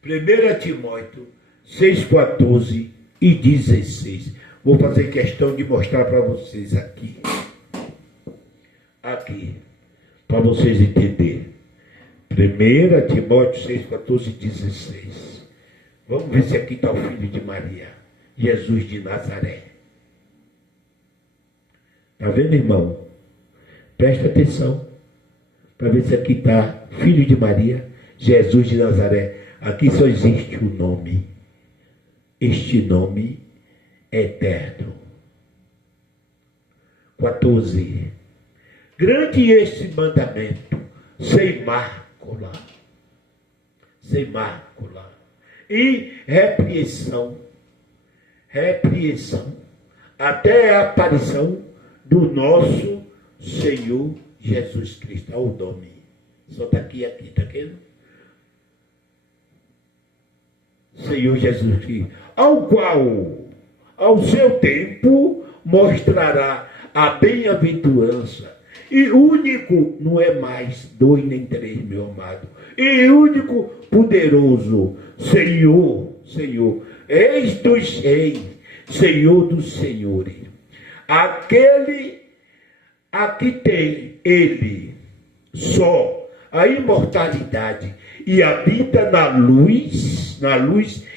1 Timóteo 6, 14 e 16. Vou fazer questão de mostrar para vocês aqui. Aqui, para vocês entenderem. 1 Timóteo 6, 14 e 16. Vamos ver se aqui está o Filho de Maria, Jesus de Nazaré. Está vendo, irmão? Presta atenção, para ver se aqui está Filho de Maria, Jesus de Nazaré. Aqui só existe um nome. Este nome é eterno. 14. Grande este mandamento, sem mácula, e repreensão, até a aparição do nosso Senhor Jesus Cristo. Olha o nome. Só está aqui, está aqui. Senhor Jesus Cristo, ao qual, ao seu tempo, mostrará a bem-aventurança. E único, não é mais 2 nem 3, meu amado. E único, poderoso, Senhor, eis dos reis, Senhor dos senhores. Aquele a que tem ele só a imortalidade e habita na luz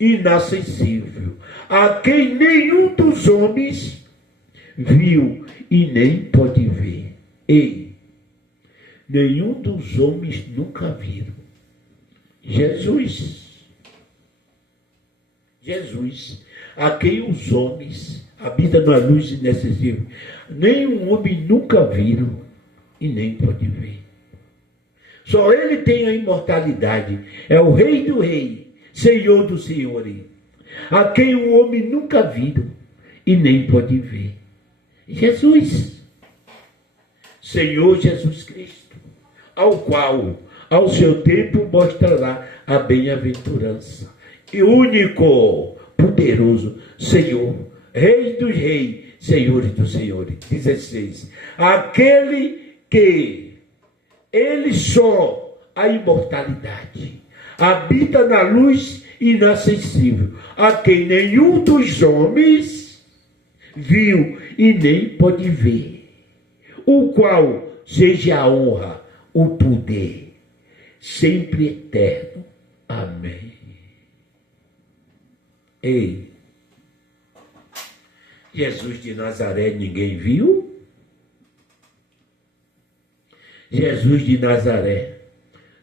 inacessível, a quem nenhum dos homens viu e nem pode ver. Ei, nenhum dos homens nunca viram. Jesus, a quem os homens habitam na luz inacessível, nenhum homem nunca viram e nem pode ver. Só ele tem a imortalidade, é o Rei do Rei, Senhor do Senhor, a quem o homem nunca viu e nem pode ver. Jesus, Senhor Jesus Cristo, ao qual, ao seu tempo, mostrará a bem-aventurança. E único, poderoso, Senhor, Rei dos reis, Senhores dos senhores. 16. Aquele que ele só a imortalidade habita na luz inacessível, a quem nenhum dos homens viu e nem pode ver, o qual seja a honra, o poder, sempre eterno. Amém. Ei, Jesus de Nazaré ninguém viu? Jesus de Nazaré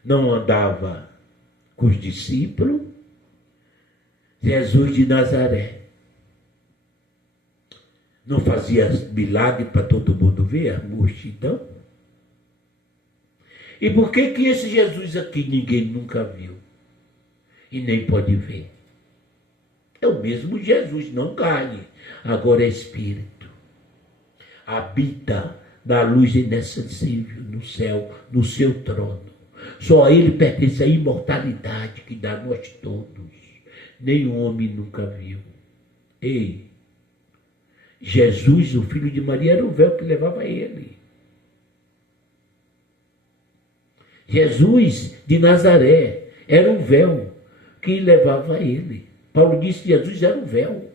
não andava com os discípulos? Jesus de Nazaré não fazia milagre para todo mundo ver, a multidão? E por que esse Jesus aqui ninguém nunca viu e nem pode ver? É o mesmo Jesus, não carne, agora é espírito. Habita na luz inacessível, no céu, no seu trono. Só a ele pertence a imortalidade que dá a nós todos. Nenhum homem nunca viu. Ei, Jesus, o filho de Maria, era o véu que levava ele. Jesus de Nazaré era um véu que levava ele. Paulo disse que Jesus era um véu.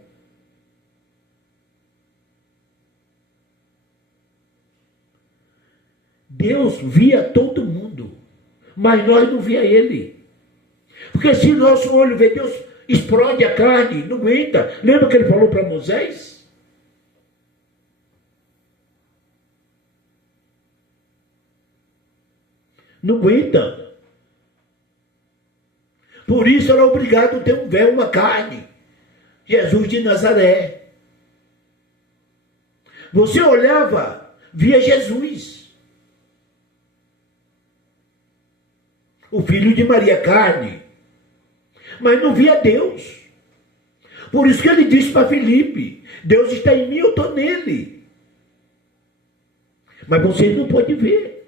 Deus via todo mundo, mas nós não via ele. Porque se nosso olho vê Deus, explode a carne, não aguenta. Lembra que ele falou para Moisés? Não aguenta. Por isso era obrigado a ter um véu, uma carne. Jesus de Nazaré. Você olhava, via Jesus. O filho de Maria, carne. Mas não via Deus. Por isso que ele disse para Filipe: Deus está em mim, eu estou nele. Mas vocês não podem ver.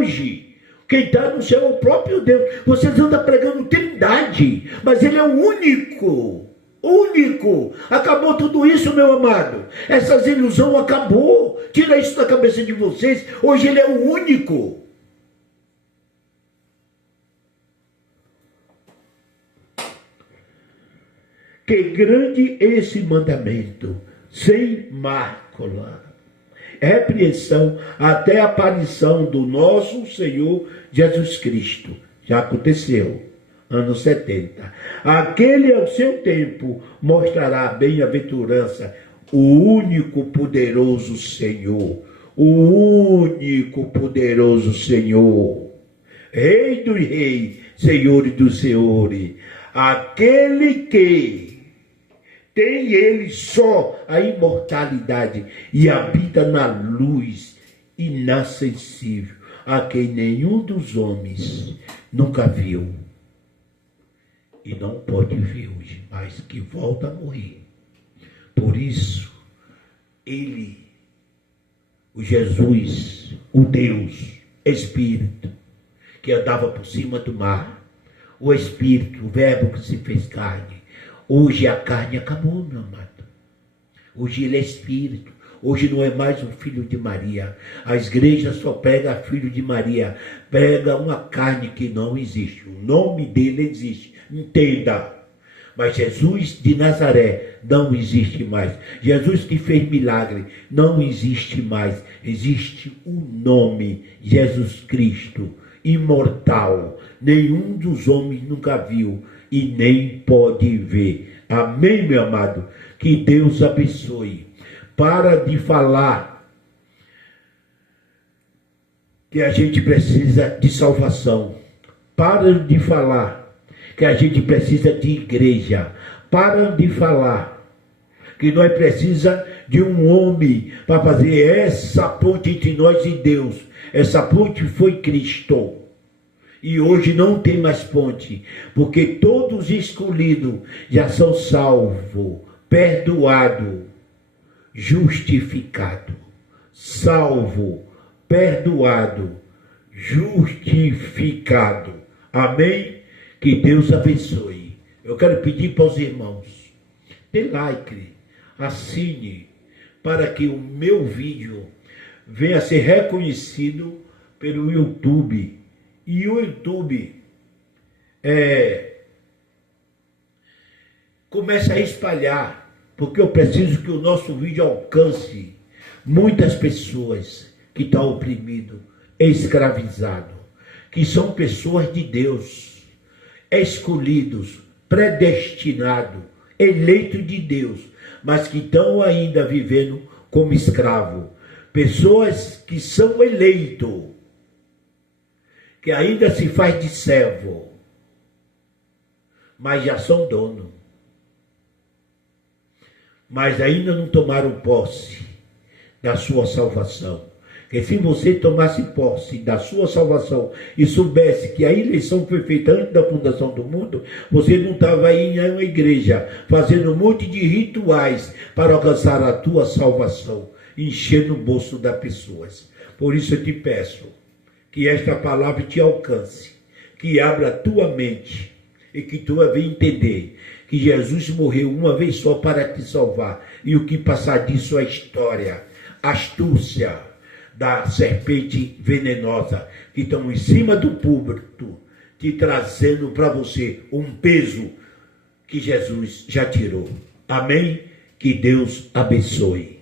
hoje. Quem está no céu é o próprio Deus. Vocês andam pregando trindade, mas ele é o único. Único. Acabou tudo isso, meu amado. Essas ilusões acabou. Tira isso da cabeça de vocês. Hoje ele é o único. Que grande esse mandamento, sem mácula, repreensão até a aparição do nosso Senhor Jesus Cristo. Já aconteceu, anos 70. Aquele ao seu tempo mostrará a bem-aventurança, o único poderoso Senhor, o único poderoso Senhor, Rei dos reis, Senhor dos senhores, aquele que tem ele só a imortalidade e habita na luz inacessível, a quem nenhum dos homens nunca viu e não pode ver hoje, mas que volta a morrer. Por isso, ele, o Jesus, o Deus, Espírito, que andava por cima do mar, o Espírito, o Verbo que se fez carne. Hoje a carne acabou, meu amado. Hoje ele é Espírito. Hoje não é mais o Filho de Maria. A igreja só prega Filho de Maria. Prega uma carne que não existe. O nome dele existe. Entenda. Mas Jesus de Nazaré não existe mais. Jesus que fez milagre não existe mais. Existe o nome Jesus Cristo, imortal. Nenhum dos homens nunca viu e nem pode ver. Amém, meu amado? Que Deus abençoe. Para de falar que a gente precisa de salvação. Para de falar que a gente precisa de igreja. Para de falar que nós precisamos de um homem para fazer essa ponte entre nós e Deus. Essa ponte foi Cristo. E hoje não tem mais ponte, porque todos os escolhidos já são salvos, perdoados, justificados. Salvo, perdoado, justificado. Amém? Que Deus abençoe. Eu quero pedir para os irmãos, dê like, assine, para que o meu vídeo venha a ser reconhecido pelo YouTube. E o YouTube começa a espalhar, porque eu preciso que o nosso vídeo alcance muitas pessoas que estão oprimidas, escravizadas, que são pessoas de Deus, escolhidos, predestinados, eleitos de Deus, mas que estão ainda vivendo como escravo. Pessoas que são eleitos, que ainda se faz de servo, mas já são dono. Mas ainda não tomaram posse da sua salvação. Porque se você tomasse posse da sua salvação e soubesse que a eleição foi feita antes da fundação do mundo, você não estava aí em uma igreja fazendo um monte de rituais para alcançar a tua salvação, enchendo o bolso das pessoas. Por isso eu te peço que esta palavra te alcance, que abra a tua mente e que tu venha entender que Jesus morreu uma vez só para te salvar, e o que passar disso é história, astúcia da serpente venenosa que estão em cima do púlpito, te trazendo para você um peso que Jesus já tirou. Amém? Que Deus abençoe.